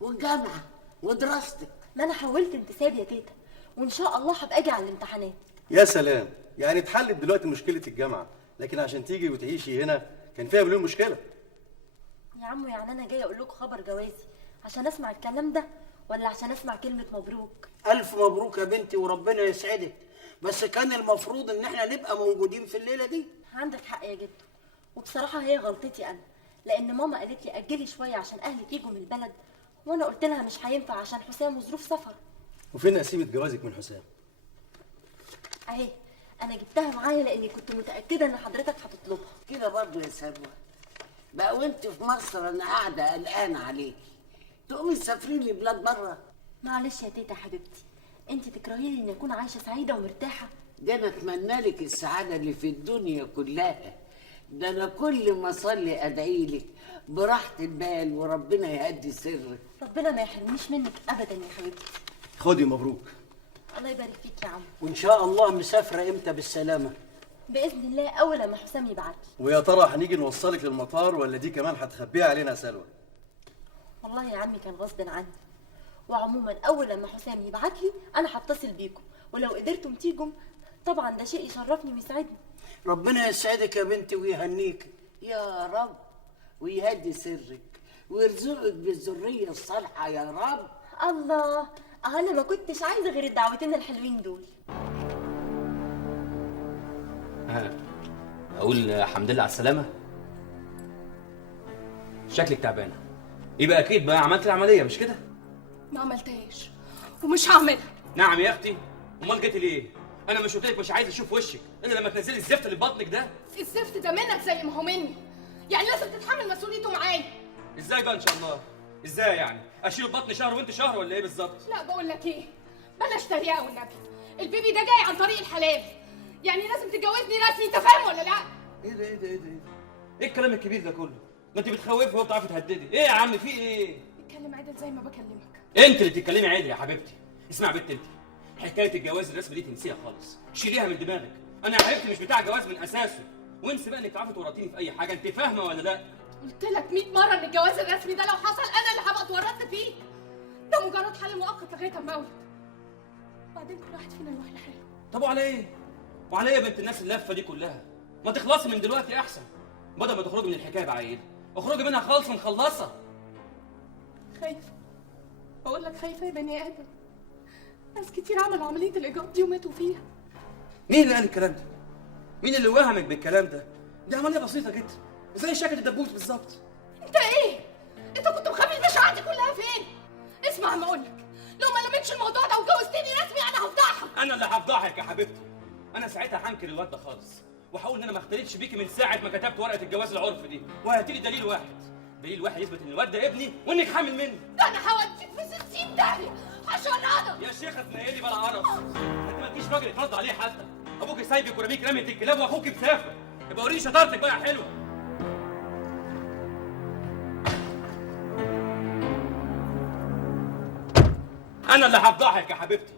والجامعه ودراستك؟ ما انا حولت انتساب يا تيتا، وان شاء الله هبقى اجي على الامتحانات. يا سلام، يعني اتحلت دلوقتي مشكله الجامعه، لكن عشان تيجي وتعيشي هنا كان فيها مليون مشكله. يا عمو يعني انا جايه اقول لكم خبر جوازي عشان اسمع الكلام ده ولا عشان اسمع كلمه مبروك؟ الف مبروك يا بنتي وربنا يسعدك، بس كان المفروض ان احنا نبقى موجودين في الليله دي. عندك حق يا جدو، وبصراحه هي غلطتي انا، لان ماما قالت لي اجلي شويه عشان اهلك يجوا من البلد، وانا قلت لها مش هينفع عشان حسام وظروف سفر. وفين قسيمه جوازك من حسام؟ اهي انا جبتها معايا لاني كنت متاكده ان حضرتك هتطلبها. كده برضه يا سلوى، بقى وانت في مصر انا قاعده قلقانه عليكي، تقومي تسافري لي بلاد بره؟ معلش يا تيتا حبيبتي، انت تكرهيني اني اكون عايشه سعيده ومرتاحه؟ ده انا اتمنى لك السعاده اللي في الدنيا كلها، ده انا كل ما اصلي ادعي لك براحه البال وربنا يهدي سرك. ربنا ما يحرمنيش منك ابدا يا حبيبتي. خدي مبروك. الله يبارك فيك يا عم. وان شاء الله مسافره امتى بالسلامه؟ باذن الله اول لما حسام يبعت لي. ويا ترى هنيجي نوصلك للمطار ولا دي كمان هتخبيها علينا يا سلوى؟ والله يا عمي كان غصب عني، وعموما اول لما حسام يبعت لي انا هتصل بيكم، ولو قدرتم تيجوا طبعا ده شيء يشرفني ويسعدني. ربنا يسعدك يا بنتي ويهنيك يا رب، ويهدي سرك ويرزقك بالذريه الصالحه يا رب. الله، انا ما كنتش عايزه غير الدعوتين الحلوين دول. اقول الحمد لله على السلامه. شكلك تعبانه، يبقى اكيد بقى عملت العمليه مش كده؟ ما عملتهاش ومش هعملها. نعم يا اختي، امال جيتي ليه؟ انا مش قلت لك مش عايز اشوف وشك الا لما تنزلي الزفت اللي في بطنك ده؟ الزفت ده منك زي ما هو مني، يعني لازم تتحمل مسؤوليته معايا. ازاي بقى ان شاء الله؟ ازاي يعني؟ اشيله بطني شهر وانت شهر ولا ايه بالظبط؟ لا بقول لك ايه، بلاش تريقه والنبي، البيبي ده جاي عن طريق الحلال، يعني لازم تتجوزني رسمي، انت فاهم ولا لا؟ ايه ده ايه ده ايه ده ايه الكلام الكبير ده كله؟ ما انت بتخوفي وهو بتعرفي تهددي، ايه يا عم في ايه؟ اتكلم عدل زي ما بكلمك. انت اللي بتتكلمي عادي يا حبيبتي. اسمع يا بنت انت، حكايه الجواز الرسمي دي تنسيها خالص، شيليها من دماغك. انا يا حبيبتي مش بتاع جواز من اساسه، وانسي بقى انك تعرفي تورطيني في اي حاجه، انت فاهمه ولا لا؟ قلت لك 100 مره ان الجواز الرسمي ده لو حصل انا اللي هبقى اتورطت فيه، ده مجرد حل مؤقت لغايه اما اولد، بعدين كل واحد فينا يروح لحاله. طب وعلى ايه؟ وعلى ايه يا بنت الناس اللفه دي كلها؟ ما تخلصي من دلوقتي احسن، بدل ما تخرجي من الحكايه بعيد، اخرجي منها خالص ونخلصها. خايفه، بقول لك خايفه يا بني ادم، ناس كتير عملوا عمليه الايجاب دي وماتوا فيها. مين اللي قال الكلام ده؟ مين اللي وهمك بالكلام ده؟ دي عمليه بسيطه جدا، زي شكل الدبوس بالظبط. انت ايه؟ انت كنت مخبي البشاعه دي كلها فين؟ اسمع ما اقول لك، لو ما لميتش الموضوع ده وجوزتني رسمي انا هفضحك. انا اللي هفضحك يا حبيبتي. انا ساعتها هنكر الواد ده خالص، وهقول ان انا ما اختلفتش بيكي من ساعه ما كتبت ورقه الجواز العرف دي، وهاتي لي دليل واحد يثبت ان الواد ده ابني وانك حامل منه. ده انا هوديك في 60 داهيه، هشردك. يا شيخه تنيلي بلا قرف، انت ما تجيش راجل يترد عليه حتى، ابوك سايبك ورميك رميه الكلاب واخوك مسافر، يبقى وريني شطارتك بقى يا حلوه. انا اللي هفضحك يا حبيبتي.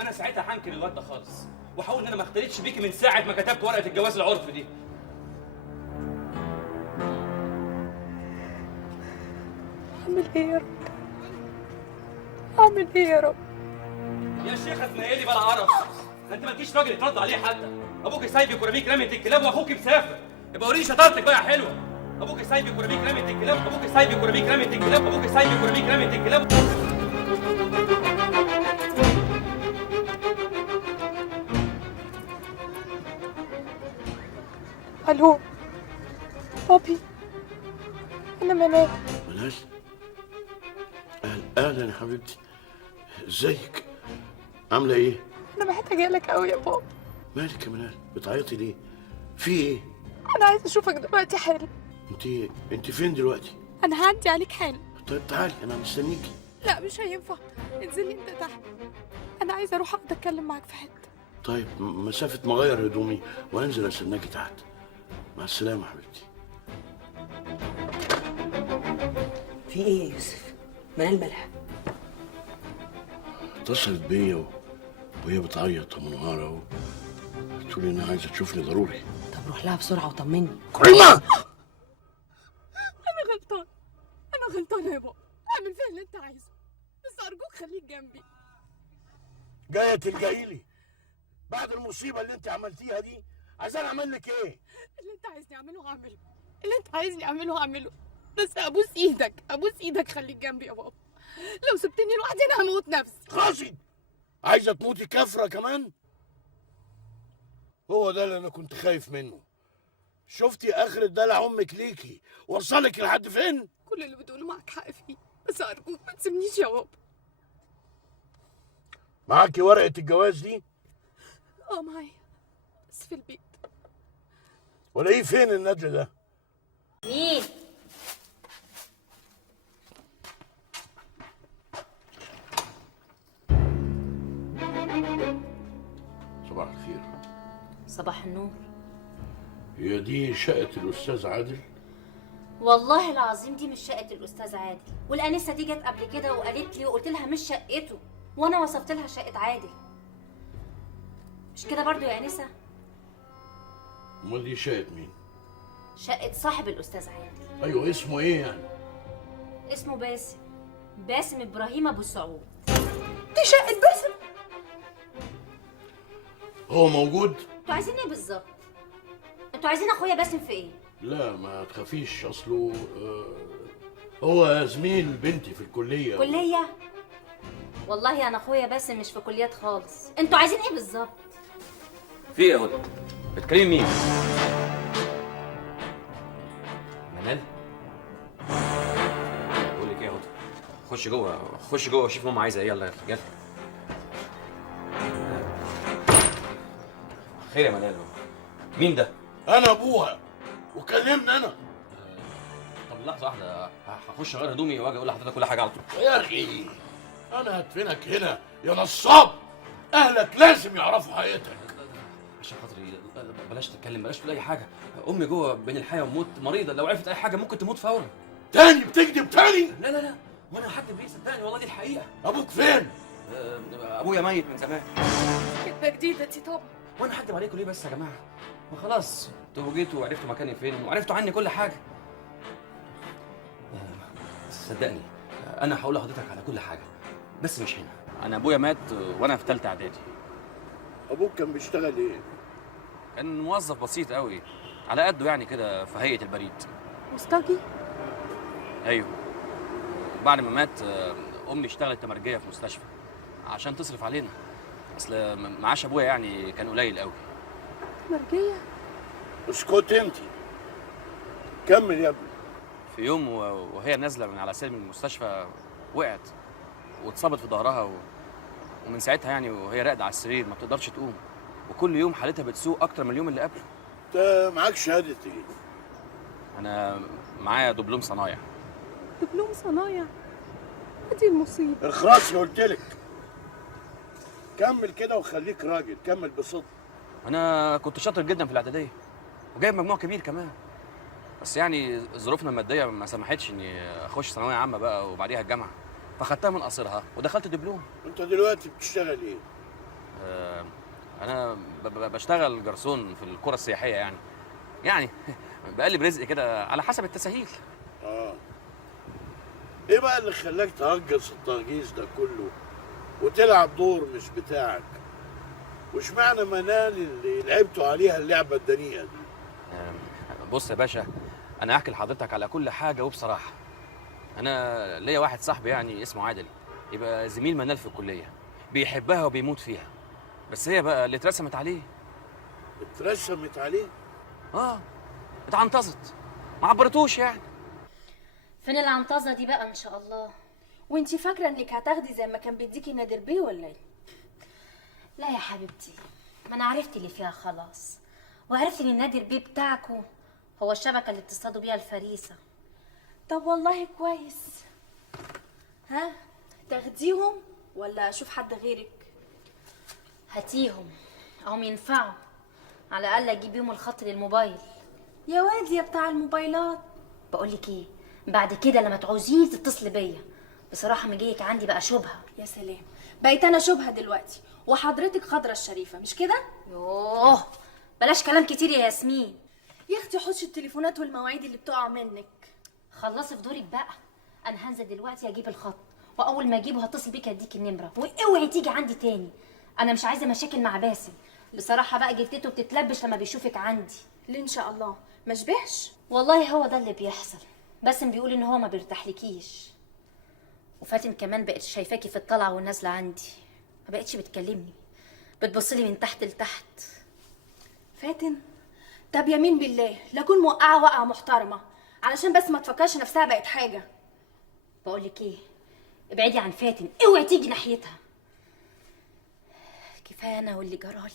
انا ساعتها هنكر الواد ده خالص، وهقول ان انا ما اختلفتش بيكي من ساعه ما كتبت ورقه الجواز العرف دي. اعمل ايه يا رب؟ اعمل ايه يا رب؟ يا شيخه تنيلي بلا قرف، انت ما تجيش راجل يترد عليه حتى، ابوك سايبك ورميك رميه الكلاب واخوك مسافر، يبقى وريني شطارتك بقى يا حلوه. ابوك سايبك ورميك رميه الكلاب، ابوك سايبك ورميك رميه الكلاب، ابوك سايبك ورميك رميه الكلاب. الو بابي، انا منال. منال؟ اهلا يا حبيبتي، ازيك؟ عامله ايه؟ انا محتاجه لك قوي يا بابا. مالك يا منال؟ بتعيطي ليه؟ في ايه؟ انا عايزه اشوفك دلوقتي حالا. انت فين دلوقتي؟ انا هعدي عليك حالا. طيب تعالي انا مستنيكي. لا مش هينفع، انزلي انت تحت، انا عايزه اروح اقعد اتكلم معاك في حته. طيب مسافه ما اغير هدومي وانزل استناكي تحت. مع السلامه حبيبتي. في ايه يا يوسف؟ منال مالها؟ اتصلت بيا وهي بتعيط ومنهارة اهو، بتقول انها عايزه تشوفني ضروري. طب روح لها بسرعه وطمني. كريمه، انا غلطان، انا غلطانه يا بابا. اعمل فيها اللي انت عايزه، بس ارجوك خليك جنبي. جايه تلجئي لي بعد المصيبه اللي انت عملتيها دي؟ عايزاني اعمل لك ايه؟ اللي انت عايزني اعمله هعمله، اللي انت عايزني اعمله هعمله، بس ابوس ايدك، ابوس ايدك خليك جنبي يا بابا. لو سبتني لوحدي انا هموت نفسي. خلاصي، عايزه تموتي كافره كمان؟ هو ده اللي انا كنت خايف منه. شفتي اخر دلع امك ليكي وصلك لحد فين؟ كل اللي بتقوله معاك حق فيه، بس ارجوك ما تسيبنيش يا بابا. معاكي ورقه الجواز دي؟ اه معايا، بس في البيت. ولاقيه فين الندل ده؟ مين؟ صباح الخير. صباح النور. هي دي شقه الاستاذ عادل؟ والله العظيم دي مش شقة الأستاذ عادل، والأنسة دي جت قبل كده وقالت لي وقلت لها مش شقته، وأنا وصفت لها شقة عادل. مش كده برضو يا أنسة؟ امال دي شقه مين؟ شقة صاحب الأستاذ عادل. ايوه، اسمه ايه يعني؟ اسمه باسم، باسم إبراهيم أبو سعود. دي شقة باسم؟ هو موجود؟ انتوا عايزين ايه بالظبط؟ انتوا عايزين أخويا باسم في ايه؟ لا ما تخافيش، اصله هو زميل بنتي في الكليه. كلية؟ والله أنا أخويا باسم مش في كليات خالص. انتوا عايزين ايه بالظبط؟ في ايه يا هدى؟ بتكلمي مين؟ منال؟ بقول لك ايه يا هدى؟ خش جوه، خش جوه وشوف ماما عايزه ايه. يلا يلا. خير يا منال؟ مين ده؟ انا ابوها وكلمني انا. طب لحظه واحده، هخش اغير هدومي واجي اقول لحضرتك كل حاجه على طول. يا اخي انا هدفنك هنا يا نصاب، اهلك لازم يعرفوا حقيقتك. عشان خاطري بلاش تتكلم، بلاش تقول اي حاجه. امي جوه بين الحياه والموت، مريضه، لو عرفت اي حاجه ممكن تموت فورا. تاني بتكذب تاني؟ لا لا لا، وانا حد بيه صدقني، والله دي الحقيقه. ابوك فين؟ ابويا ميت من زمان. كدبه جديده دي طبعا. وانا هكدب عليكم ليه بس يا جماعه؟ ما خلاص انتوا جيتوا وعرفتوا مكاني فين وعرفتوا عني كل حاجه. صدقني انا هقول لحضرتك على كل حاجه، بس مش هنا. انا ابويا مات وانا في ثالثه اعدادي. ابوك كان بيشتغل ايه؟ كان موظف بسيط قوي على قده يعني كده في هيئه البريد. مستجي؟ ايوه. بعد ما مات امي اشتغلت تمرجيه في مستشفى عشان تصرف علينا، اصل معاش ابويا يعني كان قليل قوي. تمرجيه؟ اسكت انت، كمل يا ابني. في يوم وهي نازله من على سلم المستشفى وقعت واتصابت في ظهرها ومن ساعتها يعني وهي راقده على السرير ما بتقدرش تقوم، وكل يوم حالتها بتسوء اكتر من اليوم اللي قبله. انت معاك شهاده ايه؟ انا معايا دبلوم صنايع. دبلوم صنايع؟ دي المصيبه. اخرسي قلت لك. كمل كده وخليك راجل، كمل بصدق. انا كنت شاطر جدا في الاعداديه وجايب مجموع كبير كمان، بس يعني ظروفنا الماديه ما سمحتش اني اخش ثانويه عامه بقى وبعديها الجامعه، فخدتها من قصرها ودخلت دبلوم. انت دلوقتي بتشتغل ايه؟ انا بشتغل جرسون في القرى السياحيه يعني بقلب رزق كده على حسب التساهيل. ايه بقى اللي خلاك تهجص التهجيص ده كله وتلعب دور مش بتاعك؟ واشمعنى منال اللي لعبتوا عليها اللعبه الدنيئه دي؟ بص يا باشا، انا هحكي لحضرتك على كل حاجه وبصراحه. انا ليا واحد صاحبي يعني اسمه عادل، يبقى زميل منال في الكليه، بيحبها وبيموت فيها، بس هي بقى اللي اترسمت عليه. اترسمت عليه؟ اتعنطزت، ما عبرتوش يعني. فين العنطزه دي بقى ان شاء الله؟ وانتي فاكره انك هتاخدي زي ما كان بيديكي نادر بيه ولا ايه؟ لا يا حبيبتي، ما انا عرفت اللي فيها خلاص، وعرفت ان النادر بيه بتاعكو هو الشبكه اللي بتصطادوا بيها الفريسه. طب والله كويس. ها تاخديهم ولا اشوف حد غيرك؟ هاتيهم، هم ينفعوا، على الاقل اجيب بيهم الخط للموبايل. يا واد يا بتاع الموبايلات، بقولك ايه، بعد كده لما تعوزيني تتصلي بيا. بصراحه مجيك عندي بقى شبهه. يا سلام، بقيت انا شبهه دلوقتي وحضرتك خضرة الشريفه، مش كده؟ يوه بلاش كلام كتير يا ياسمين. يا اختي حطش التليفونات والمواعيد اللي بتقع منك. خلصي في دورك بقى. انا هنزل دلوقتي اجيب الخط، واول ما اجيبه هتصل بيك اديك النمره، واوعي تيجي عندي تاني. انا مش عايزه مشاكل مع باسم. بصراحه بقى جلدته بتتلبش لما بيشوفك عندي. ليه ان شاء الله ما شبهش؟ والله هو ده اللي بيحصل. باسم بيقول ان هو ما بيرتاحلكيش. وفاتن كمان بقت شايفاكي في الطلعه والنازله عندي، ما بقتش بتكلمني، بتبصلي من تحت لتحت. فاتن؟ طب يمين بالله لاكون موقعه وقعه محترمه علشان بس ما تفكرش نفسها بقت حاجه. بقول لك ايه، ابعدي عن فاتن، اوعي تيجي ناحيتها. كفايه انا واللي جرالي.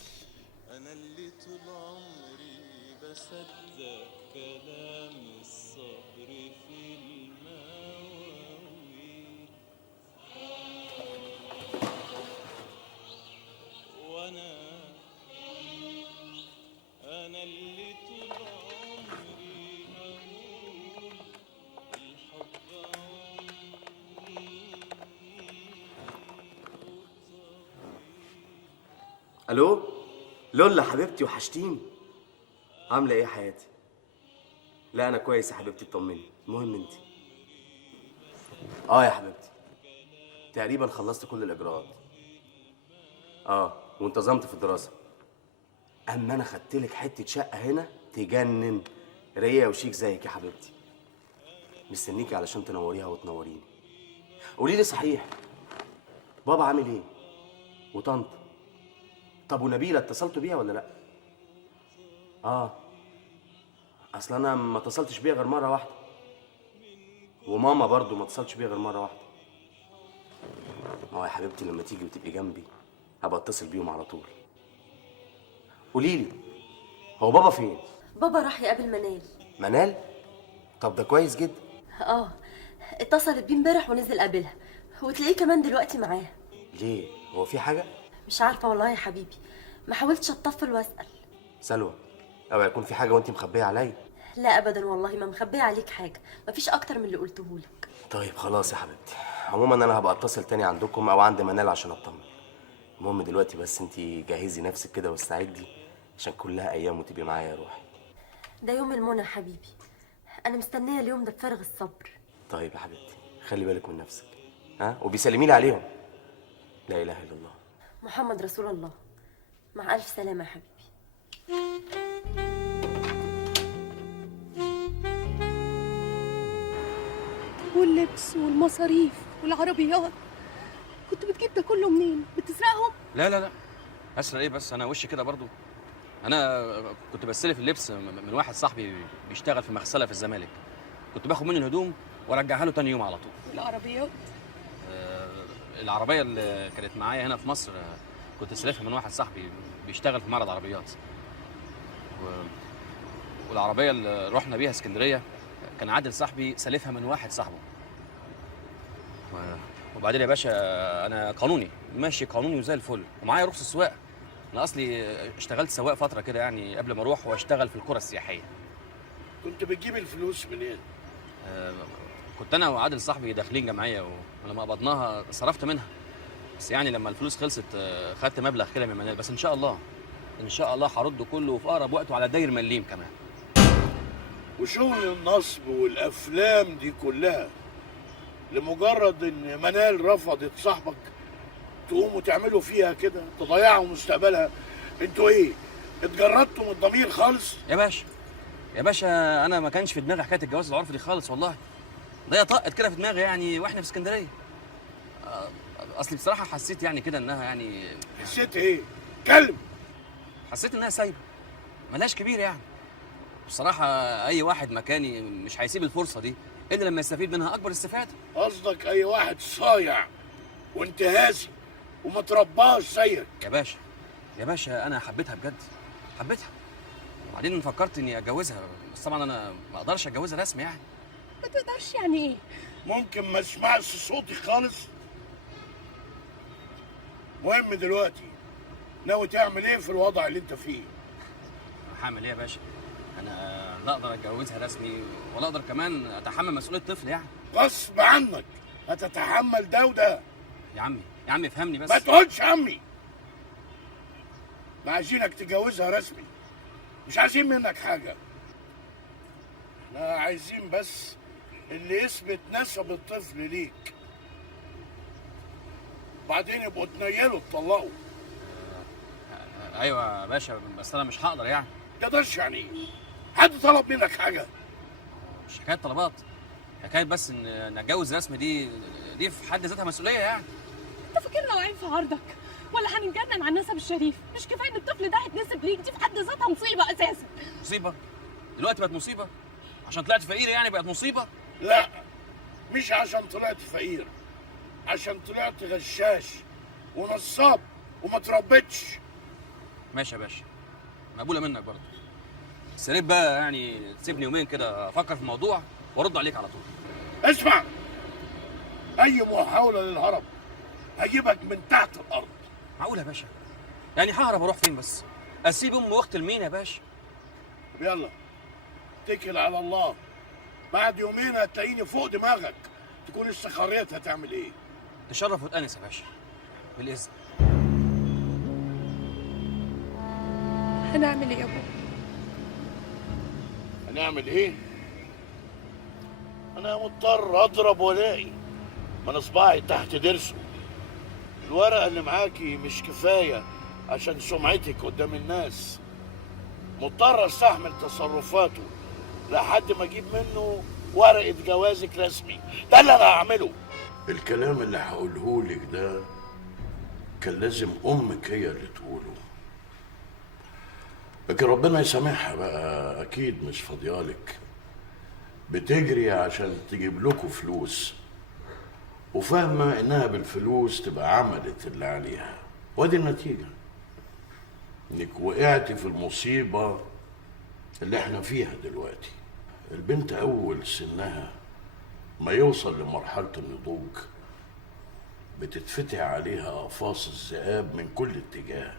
انا اللي طول عمري بصدق كلام الصبر في المواويل، وانا اللي طول عمري اقول الحب الو لولا حبيبتي وحشتيني. عامله ايه يا حياتي؟ لا انا كويس يا حبيبتي، اطمني. المهم انت. يا حبيبتي تقريبا خلصت كل الاجراءات. وانتظمت في الدراسه. اما انا خدت لك حته شقه هنا تجنن، رايقه وشيك زيك يا حبيبتي. مستنيكي علشان تنوريها وتنوريني. قولي لي صحيح، بابا عامل ايه؟ وطنط؟ طب ونبيله اتصلتوا بيها ولا لا؟ اصل انا ما اتصلتش بيها غير مره واحده، وماما برضو ما اتصلتش بيها غير مره واحده. يا حبيبتي لما تيجي وتبقي جنبي هبقى اتصل بيهم على طول. قولي لي، هو بابا فين؟ بابا راح يقابل منال. منال؟ طب ده كويس جدا. اتصلت بيه امبارح ونزل قابلها، وتلاقيه كمان دلوقتي معاها. ليه؟ هو في حاجه؟ مش عارفه والله يا حبيبي، ما حاولتش اطفل واسال. سلوى، اوعى يكون في حاجه وانت مخبيه عليا. لا ابدا والله ما مخبيه عليك حاجه، مفيش اكتر من اللي قلته لك. طيب خلاص يا حبيبتي، عموما انا هبقى اتصل تاني عندكم او عند منال عشان اطمن. المهم دلوقتي بس انت جهزي نفسك كده واستعدي عشان كلها ايام وتبقي معايا يا روحي. ده يوم المنى يا حبيبي، انا مستنيه اليوم ده بفارغ الصبر. طيب يا حبيبتي خلي بالك من نفسك، وبيسلمي لي عليهم. لا اله الا الله محمد رسول الله. مع الف سلامه يا حبيبي. واللبس والمصاريف والعربيات، كنت بتجيب ده كله منين؟ بتسرقهم؟ لا اسرق ايه بس؟ انا وشي كده برضو. انا كنت بستلف اللبس من واحد صاحبي بيشتغل في مغسله في الزمالك، كنت باخد منه الهدوم وارجعها له تاني يوم على طول. والعربيات؟ العربيه اللي كانت معايا هنا في مصر كنت سالفها من واحد صاحبي بيشتغل في معرض عربيات. والعربيه اللي رحنا بيها اسكندريه كان عادل صاحبي سالفها من واحد صاحبه. وبعدين يا باشا انا قانوني، ماشي قانوني وزي الفل، ومعايا رخصه سواقه. انا اصلي اشتغلت سواق فتره كده يعني قبل ما اروح واشتغل في القرى السياحيه. كنت بتجيب الفلوس منين؟ كنت انا وعادل صاحبي داخلين جمعيه، ولما قبضناها صرفت منها. بس يعني لما الفلوس خلصت خدت مبلغ كده من منال، بس ان شاء الله هرده كله في اقرب وقت وعلى داير مليم كمان. وشغل النصب والافلام دي كلها لمجرد ان منال رفضت صاحبك تقوموا تعملوا فيها كده تضيعوا مستقبلها؟ انتوا ايه، اتجردتوا من الضمير خالص؟ يا باشا انا ما كانش في دماغي حكايه الجواز العرفي دي خالص والله. ده طقت كده في دماغي يعني واحنا في اسكندريه. اصلي بصراحه حسيت يعني كده انها يعني. حسيت ايه؟ اتكلم. حسيت انها سايبه ملهاش كبير يعني. بصراحه اي واحد مكاني مش هيسيب الفرصه دي الا لما يستفيد منها اكبر استفاده. قصدك اي واحد صايع وانتهازي وما ترباش زيك. يا باشا انا حبيتها بجد، حبيتها. وبعدين فكرت اني اتجوزها، بس طبعا انا ما اقدرش اتجوزها رسمي يعني. ما تقدرش يعني ايه؟ ممكن ما اسمعش صوتي خالص؟ مهم دلوقتي ناوي تعمل ايه في الوضع اللي انت فيه؟ هعمل ايه يا باشا؟ انا لا اقدر اتجوزها رسمي ولا اقدر كمان اتحمل مسؤوليه طفل يعني. غصب عنك هتتحمل ده وده. يا عمي افهمني بس. ما تقولش عمي. ما عايزينك تجوزها رسمي، مش عايزين منك حاجه. احنا عايزين بس اللي يثبت نسب الطفل ليك، بعدين يبقوا تنيلوا تطلقوا. ايوه يا باشا بس انا مش هقدر يعني. تقدرش يعني ايه؟ حد طلب منك حاجه؟ مش حكايه طلبات، حكايه بس ان اتجوز رسمي دي في حد ذاتها مسؤوليه يعني. انت فاكرنا واقعين في عرضك ولا هنتجنن على النسب الشريف؟ مش كفايه ان الطفل ده هيتنسب ليك؟ دي في حد ذاتها مصيبه اساسا. مصيبه؟ دلوقتي بقت مصيبه؟ عشان طلعت فقير يعني بقت مصيبه؟ لا، مش عشان طلعت فقير، عشان طلعت غشاش ونصاب وما تربتش. ماشي يا باشا، مقبوله منك برضه، بس يا ريت بقى يعني تسيبني يومين كده افكر في الموضوع وارد عليك على طول. اسمع، اي محاوله للهرب هجيبك من تحت الارض. معقول يا باشا؟ يعني ههرب اروح فين بس؟ اسيب امي واختي لمين يا باشا؟ يلا اتكل على الله، بعد يومين هتلاقيني فوق دماغك، تكون استخريت هتعمل ايه. تشرف وتأنس يا باشا، بالاذن. هنعمل ايه يا ابو؟ هنعمل ايه؟ انا مضطر اضرب ولائي من اصبعي تحت ضرسه. الورقه اللي معاكي مش كفايه عشان سمعتك قدام الناس، مضطر استحمل تصرفاته لحد ما اجيب منه ورقه جوازك رسمي. ده اللي انا هعمله. الكلام اللي هقوله لك ده كان لازم امك هي اللي تقوله، لكن ربنا يسامحها بقى، اكيد مش فاضيالك، بتجري عشان تجيب لكم فلوس وفاهمه انها بالفلوس تبقى عملت اللي عليها، وادي النتيجه انك وقعتي في المصيبه اللي احنا فيها دلوقتي. البنت اول سنها ما يوصل لمرحله النضوج بتتفتح عليها اقفاص الذئاب من كل اتجاه،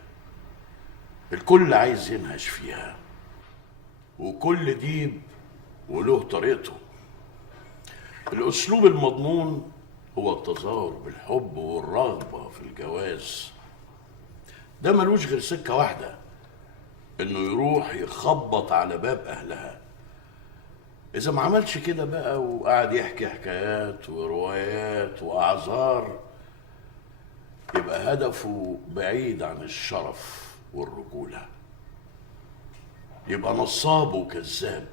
الكل عايز ينهش فيها، وكل ديب وله طريقته. الاسلوب المضمون هو التظاهر بالحب والرغبه في الجواز، ده ملوش غير سكه واحده، انه يروح يخبط على باب اهلها. اذا ما عملش كده بقى وقعد يحكي حكايات وروايات واعذار، يبقى هدفه بعيد عن الشرف والرجوله، يبقى نصاب وكذاب.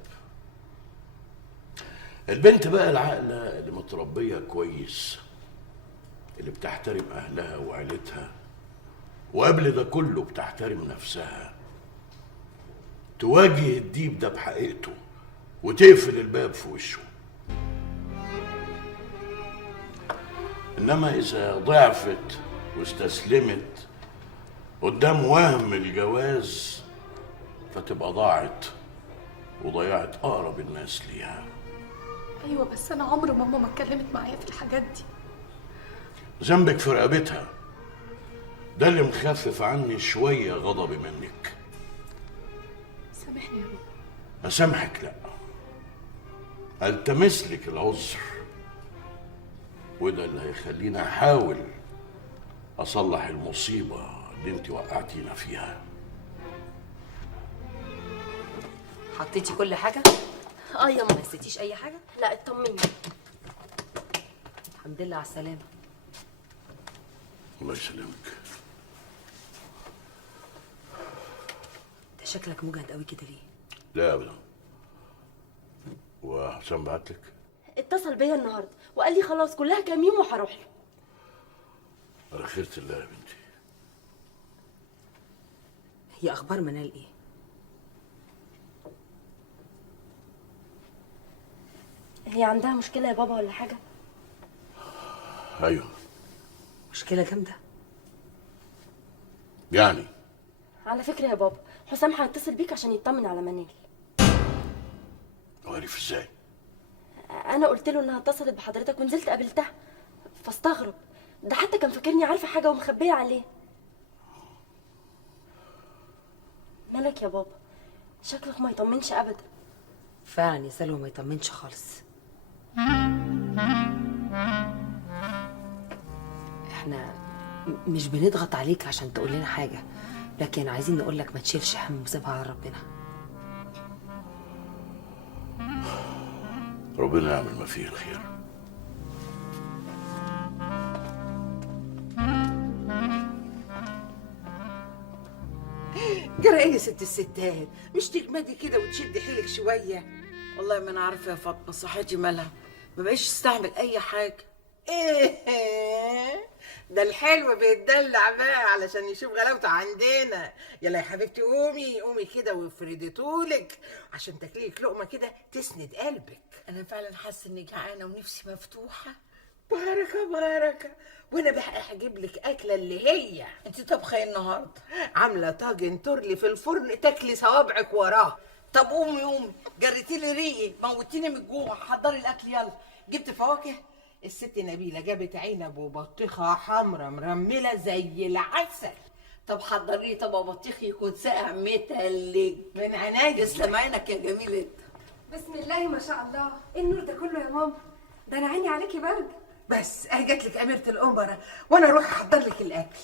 البنت بقى العاقله اللي متربيه كويس، اللي بتحترم اهلها وعيلتها، وقبل ده كله بتحترم نفسها، تواجه الديب ده بحقيقته وتقفل الباب في وشه. انما اذا ضعفت واستسلمت قدام وهم الجواز فتبقى ضاعت وضيعت اقرب الناس ليها. ايوه بس انا عمر ماما ما اتكلمت معايا في الحاجات دي. ذنبك في رقبتها، ده اللي مخفف عني شويه غضبي منك. سامحني يا بابا. اسامحك لا، التمس لك العذر، وده اللي هيخليني احاول اصلح المصيبه اللي انت وقعتينا فيها. حطيتي كل حاجه؟ اه يا ماما. ما نسيتيش اي حاجه؟ لا اطمني. الحمد لله على السلامه. الله يسلمك. انت شكلك مجهد قوي كده ليه؟ لا ابدا. وحسام بعتلك؟ اتصل بيا النهارده وقال لي خلاص كلها كام يوم وهروح له. على خيرة الله يا بنتي. هي اخبار منال ايه؟ هي عندها مشكله يا بابا ولا حاجه؟ ايوه. مشكله جامده يعني؟ على فكره يا بابا، حسام هيتصل بيك عشان يطمن على منال. وعرف ازاي؟ انا قلت له انها اتصلت بحضرتك ونزلت قابلتها فاستغرب، ده حتى كان فاكرني عارفه حاجه ومخبيه عليه. مالك يا بابا؟ شكلك ما يطمنش ابدا. فعلا يا سلوى ما يطمنش خالص. احنا مش بنضغط عليك عشان تقول لنا حاجه، لكن عايزين نقول لك ما تشيلش هم وسيبها على ربنا. ربنا يعمل ما فيه الخير. جرى ايه يا ست الستات؟ مش تجمدي كده وتشدي حيلك شويه؟ والله ما انا عارفه يا فاطمه، صحتي مالها، ما بقيش استحمل اي حاجه. ايه ده الحلو بيتدلع بقى علشان يشوف غلاوته عندنا. يلا يا حبيبتي قومي قومي كده وافردي طولك عشان تاكليك لقمه كده تسند قلبك. انا فعلا حاسه اني جعانه ونفسي مفتوحه. بركه بركه. وانا بقى هجيب لك اكله اللي هي. انت طبخه ايه النهارده؟ عامله طاجن ترلي في الفرن تاكلي صوابعك وراه. طب قومي قومي، جريتي لي ريقي، موتيني من الجوع، حضري الاكل يلا. جبت فواكه؟ الست نبيله جابت عنب وبطيخه حمرا مرمله زي العسل. طب حضري طبق بطيخ يكون ساقع متلج. من عينيا. تسلم عينك يا جميل انت. بسم الله ما شاء الله، ايه النور ده كله يا ماما؟ ده انا عيني عليكي برد. بس اهي جات لك اميره الامراء وانا اروح احضر لك الاكل.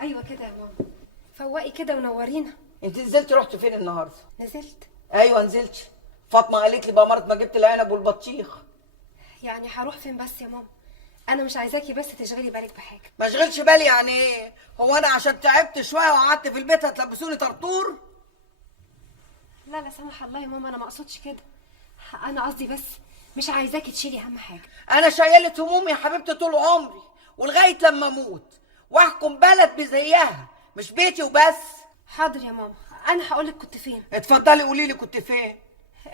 ايوه كده يا ماما، فوقي كده ونورينا. انت نزلت رحت فين النهارده؟ نزلت؟ ايوه نزلت. فاطمه قالت لي بأمارة ما جبت العنب والبطيخ. يعني هروح فين بس يا ماما؟ انا مش عايزاكي بس تشغلي بالك بحاجه. ما اشغلش بالي يعني ايه؟ هو انا عشان تعبت شويه وقعدت في البيت هتلبسوني طرطور؟ لا لا سمح الله يا ماما، انا ما اقصدش كده. انا قصدي بس مش عايزاكي تشيلي اهم حاجه. انا شايله همومي يا حبيبتي طول عمري ولغايه لما اموت واحكم بلد بزيها، مش بيتي وبس. حاضر يا ماما، انا هقولك كنت فين. اتفضلي قولي لي كنت فين.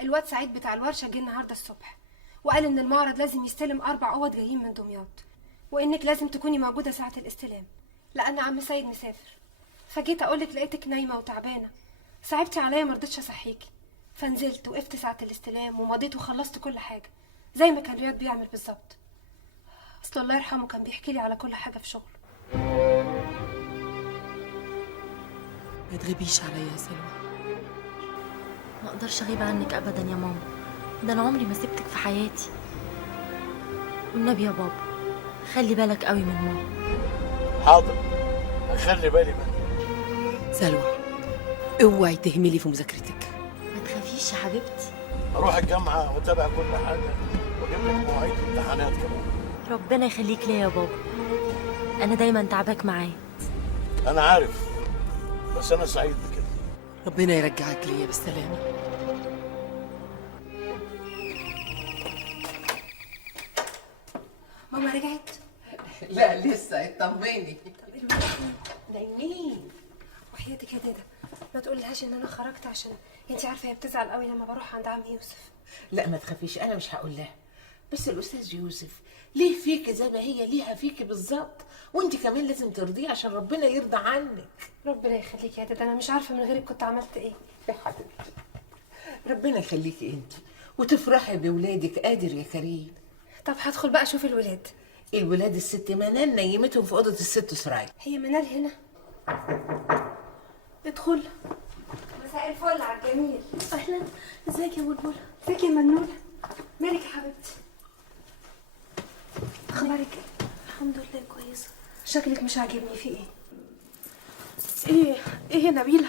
الواد سعيد بتاع الورشه جه النهارده الصبح وقال ان المعرض لازم يستلم 4 اوض جايين من دمياط، وانك لازم تكوني موجوده ساعه الاستلام لان عم سيد مسافر. فجيت اقولك لقيتك نايمه وتعبانه، صعبتي عليا ما رضيتش اصحيكي، فنزلت وقفت ساعه الاستلام ومضيت وخلصت كل حاجه زي ما كان رياض بيعمل بالظبط. اصل الله يرحمه كان بيحكي لي على كل حاجه في شغله. ما تغيبيش عليا يا سلوى. ما اقدرش اغيب عنك ابدا يا ماما، ده انا عمري ما سبتك في حياتي. والنبي يا بابا خلي بالك قوي من ماما. حاضر، اخلي بالي منك. سلوى اوعي تهملي في مذاكرتك. ما تخافيش يا حبيبتي. اروح الجامعه واتابع كل حاجه واجيب لك مواعيد امتحانات كمان. ربنا يخليك ليا يا بابا، انا دايما تعباك معايا. انا عارف، بس انا سعيد بكده. ربنا يرجعك ليا بالسلامه. ماما رجعت؟ لا لسه، اطمني. طب ايه الولاد نايمين. وحياتك يا دادا ما تقولهاش ان انا خرجت، عشان انت عارفه هي بتزعل قوي لما بروح عند عم يوسف. لا ما تخافيش، انا مش هقول لها. بس الاستاذ يوسف ليه فيكي زي ما هي ليها فيكي بالظبط، وانت كمان لازم ترضيه عشان ربنا يرضى عنك. ربنا يخليكي يا دادا، انا مش عارفه من غيرك كنت عملت ايه. يا حبيبتي ربنا يخليكي انت وتفرحي بولادك، قادر يا كريم. طب هدخل بقى اشوف الولاد. الولاد الست منال نيمتهم في اوضه الست سرايا. هي منال هنا؟ ادخل. مساء الفل على الجميل. اهلا، ازيك يا بلبله؟ ازيك يا منوله؟ مالك يا حبيبتي؟ اخبارك ايه؟ الحمد لله كويسه. شكلك مش عاجبني، في ايه؟ ايه يا نبيله؟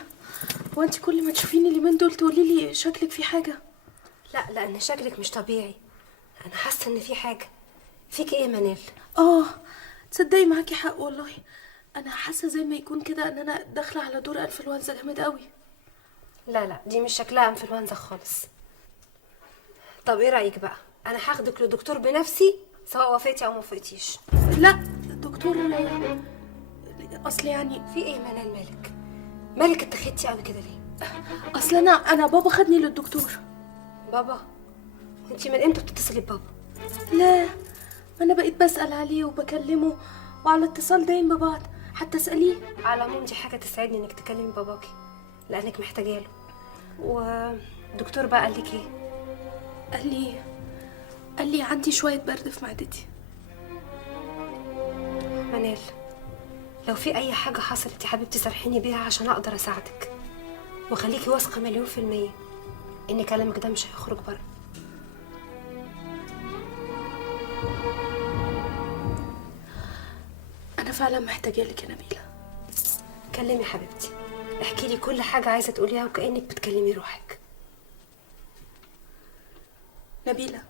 هو انت كل ما تشوفيني اليومين دول تقولي لي شكلك في حاجه؟ لا لان شكلك مش طبيعي، انا حاسه ان في حاجه. فيك ايه يا منال؟ تصدقي معاكي حق والله، انا حاسه زي ما يكون كده ان انا داخله على دور انفلونزا جامد قوي. لا دي مش شكلها انفلونزا خالص. طب ايه رايك بقى، انا هاخدك لدكتور بنفسي سواء وافقتي او ما وافقتيش. لا دكتور، اصل يعني في ايه منال؟ مالك اتخدتي قوي كده ليه؟ اصل انا بابا خدني للدكتور. بابا؟ انت من امتى بتتصلي ببابا؟ لا ما انا بقيت بسال عليه وبكلمه وعلى اتصال دايم ببعض، حتى اساليه. على العموم دي حاجه تسعدني انك تكلمي باباكي لانك محتاجه له. والدكتور بقى قال لك ايه؟ قال لي عندي شويه برد في معدتي. منال لو في اي حاجه حصلت يا حبيبتي صارحيني بيها عشان اقدر اساعدك. وخليكي واثقة 100% إن كلامك ده مش هيخرج بره. أنا فعلا محتاجة لك يا نبيلة. كلمي حبيبتي، احكي لي كل حاجة عايزة تقوليها وكأنك بتكلمي روحك. نبيلة،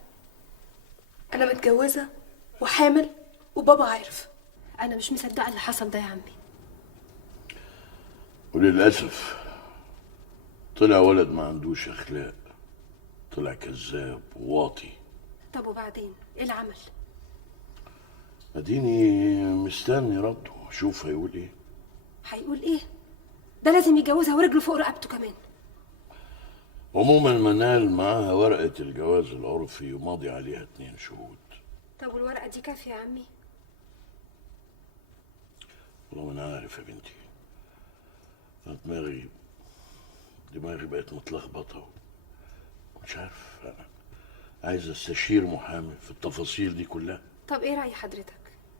أنا متجوزة وحامل وبابا عارف. أنا مش مصدقة اللي حصل ده يا عمي. وللأسف طلع ولد ما عندوش أخلاق، طلع كذاب وواطي. طب وبعدين إيه العمل؟ اديني مستني رده، شوف هيقول ايه. هيقول إيه؟ ده لازم يتجوزها ورجله فوق رقبته كمان. عموما منال معاها ورقة الجواز العرفي وماضي عليها 2 شهود. طب والورقة دي كافية يا عمي؟ والله ما انا عارف يا بنتي، أنا دماغي بقت متلخبطة ومش عارف. أنا عايز استشير محامي في التفاصيل دي كلها. طب إيه رأي حضرتك؟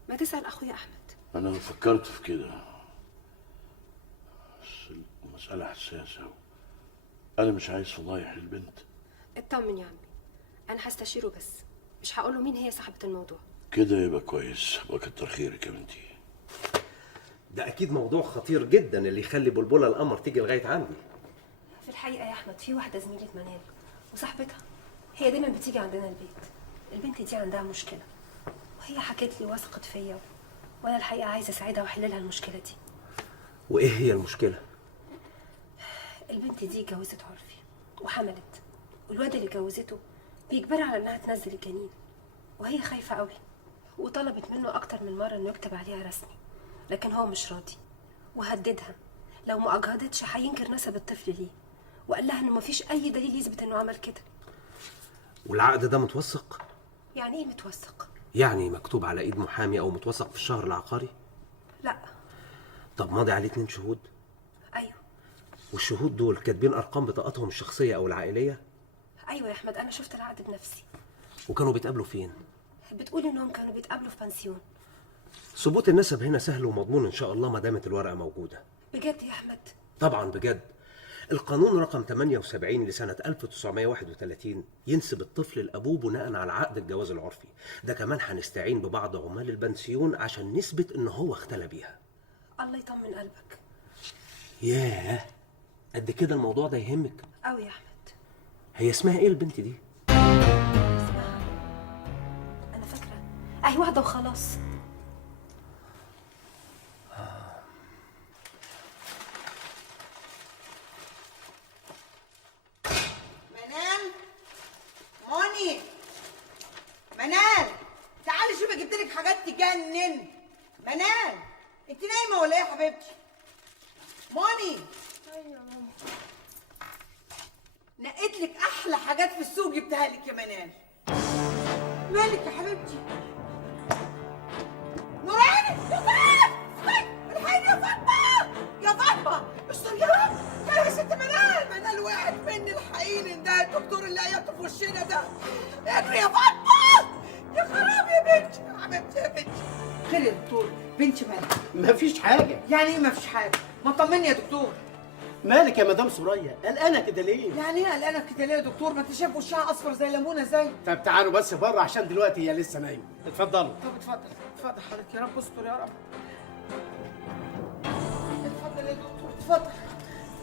ما تسأل أخويا أحمد. أنا فكرت في كده، بس المسألة حساسة أنا مش عايز فضايح للبنت. اطمن يا عمي، أنا هستشيره بس مش هقوله مين هي صاحبة الموضوع. كده يبقى كويس، وكتر خيرك يا بنتي. ده اكيد موضوع خطير جدا اللي يخلي بلبله القمر تيجي لغايه عندي. في الحقيقة يا أحمد في واحدة زميلة منال وصاحبتها، هي دايما بتيجي عندنا البيت. البنت دي عندها مشكلة وهي حكت لي وثقت فيا، وأنا الحقيقة عايزة أساعدها وأحل لها المشكلة دي. وايه هي المشكله؟ البنت دي اتجوزت عرفي وحملت، والواد اللي اتجوزته بيجبرها على انها تنزل الجنين، وهي خايفه قوي وطلبت منه اكتر من مره انه يكتب عليها رسمي، لكن هو مش راضي وهددها لو ما اجهضتش هينكر نسب الطفل ليه، وقال لها انه مفيش اي دليل يثبت انه عمل كده. والعقد ده متوثق؟ يعني ايه متوثق؟ يعني مكتوب على ايد محامي او متوثق في الشهر العقاري؟ لا. طب ماضي عليه 2 شهود؟ ايوه. والشهود دول كاتبين ارقام بطاقاتهم الشخصيه او العائليه؟ ايوه يا احمد، انا شفت العقد بنفسي. وكانوا بيتقابلوا فين؟ بتقول انهم كانوا بيتقابلوا في بنسيون. ثبوت النسب هنا سهل ومضمون ان شاء الله ما دامت الورقه موجوده. بجد يا احمد؟ طبعا بجد. القانون رقم 78 لسنة 1931 ينسب الطفل لأبوه بناء على عقد الجواز العرفي. ده كمان هنستعين ببعض عمال البنسيون عشان نثبت إن هو اختلى بيها. الله يطمن قلبك. ياه، قد كده الموضوع ده يهمك؟ أوي يا أحمد. هي اسمها إيه البنت دي؟ اسمها، أنا فاكرة أهي واحدة وخلاص. موني، منال تعالي شوفي جبت لك حاجات تجنن. منال انت نايمه ولا ايه يا حبيبتي؟ موني. ايوه يا ماما. نقيت لك احلى حاجات في السوق جبتها لك يا منال. مالك يا حبيبتي؟ نوراني يا فاطمه، الحقيني يا فاطمه، يا فاطمه استر يا رب. يا ست منال، منال وقعت مني، الحقيني ده الدكتور اللي عيطته في وشنا ده. اجري يا فاطمه. يا خراب يا بنتي، يا حبيبتي يا بنتي. خير يا دكتور؟ بنتي مالك؟ مفيش حاجة. يعني ايه مفيش حاجه؟ ما طمني يا دكتور. مالك يا مدام سوريا؟ قلقانة كده ليه؟ يعني ايه قلقانه كده ليه يا دكتور؟ ما انت شايف وشها اصفر زي الليمونه ازاي؟ طب تعالوا بس بره عشان دلوقتي هي لسه نايمة. اتفضلوا. طب اتفضل اتفضل حضرتك، يا رب استر يا رب. اتفضل يا دكتور اتفضل،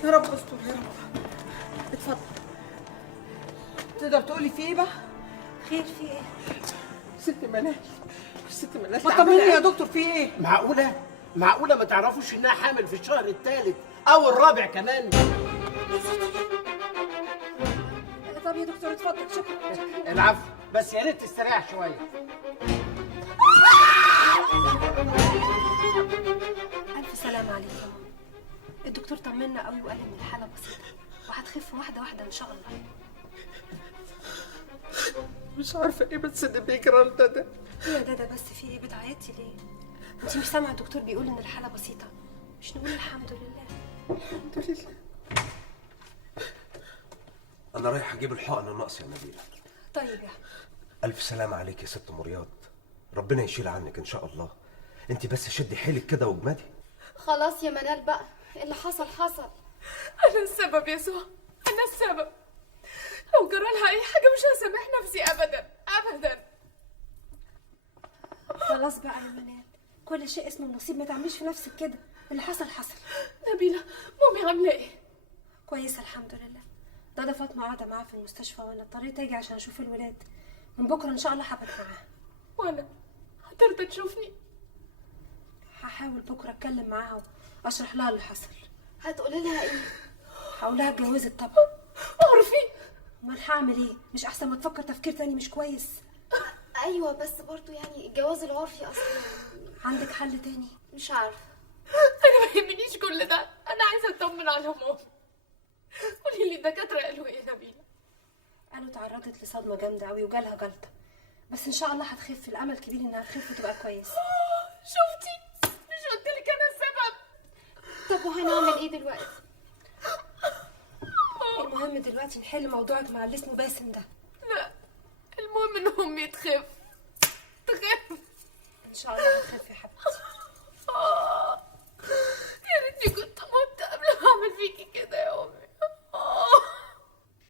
يا رب استر يا رب. اتفضل. تقدر تقولي في ايه بقى؟ خير في ايه؟ ست منال، ست منال ما طمني يا دكتور في ايه؟ معقولة ما تعرفوش انها حامل في الشهر الثالث او الرابع كمان؟ طب يا دكتور اتفضل. شكرا. العفو، بس يا ريت تستريح شوية. ألف سلامة عليك يا ماما. الدكتور طمنا قوي وقال إن الحالة بسيطة وهتخف واحدة واحدة إن شاء الله. مش عارفه ايه بس اللي بيجرى لنا ده. ايه يا دادا بس في ايه؟ بتعيطي ليه؟ انت مش سامعه الدكتور بيقول ان الحاله بسيطه؟ مش نقول الحمد لله؟ الحمد لله. أنا رايح أجيب الحقن الناقص يا نبيلة. طيب يا احمد. ألف سلامة عليك يا ست مرياض، ربنا يشيل عنك إن شاء الله. أنت بس شدي حيلك كده واجمدي. خلاص يا منال بقى، اللي حصل حصل. انا السبب يا سهى، انا السبب. لو جرالها اي حاجه مش هسامح نفسي ابدا ابدا. خلاص بقى يا منال، كل شيء اسمه نصيب، ما تعمليش في نفسك كده. اللي حصل حصل. نبيله مامي عامله ايه؟ كويسه الحمد لله. دادا فاطمه قاعده معاها في المستشفى، وانا اضطريت اجي عشان اشوف الولاد. من بكره ان شاء الله هبقى معاها. وانا هترضى تشوفني؟ هحاول بكره اتكلم معاها واشرح لها اللي حصل. هتقولي لها ايه؟ هقول لها اتجوزت طبعا. عارفين؟ امال هعمل ايه؟ مش احسن ما تفكر تفكير تاني مش كويس؟ ايوه بس برضو يعني الجواز العرفي اصلا. عندك حل تاني؟ مش عارفه. انا ما يهمنيش كل ده، انا عايزه اطمن على ماما. قولي لي الدكاتره قالوا ايه يا نبيله؟ قالوا تعرضت لصدمه جامده قوي وجالها جلطه، بس ان شاء الله هتخف. الامل كبير انها تخف وتبقى كويسه. شفتي؟ مش قلت لك انا السبب؟ طب وهنعمل ايه دلوقتي؟ المهم دلوقتي نحل موضوعك مع اللي اسمه باسم ده. لا، المهم ان امي تخف. ان شاء الله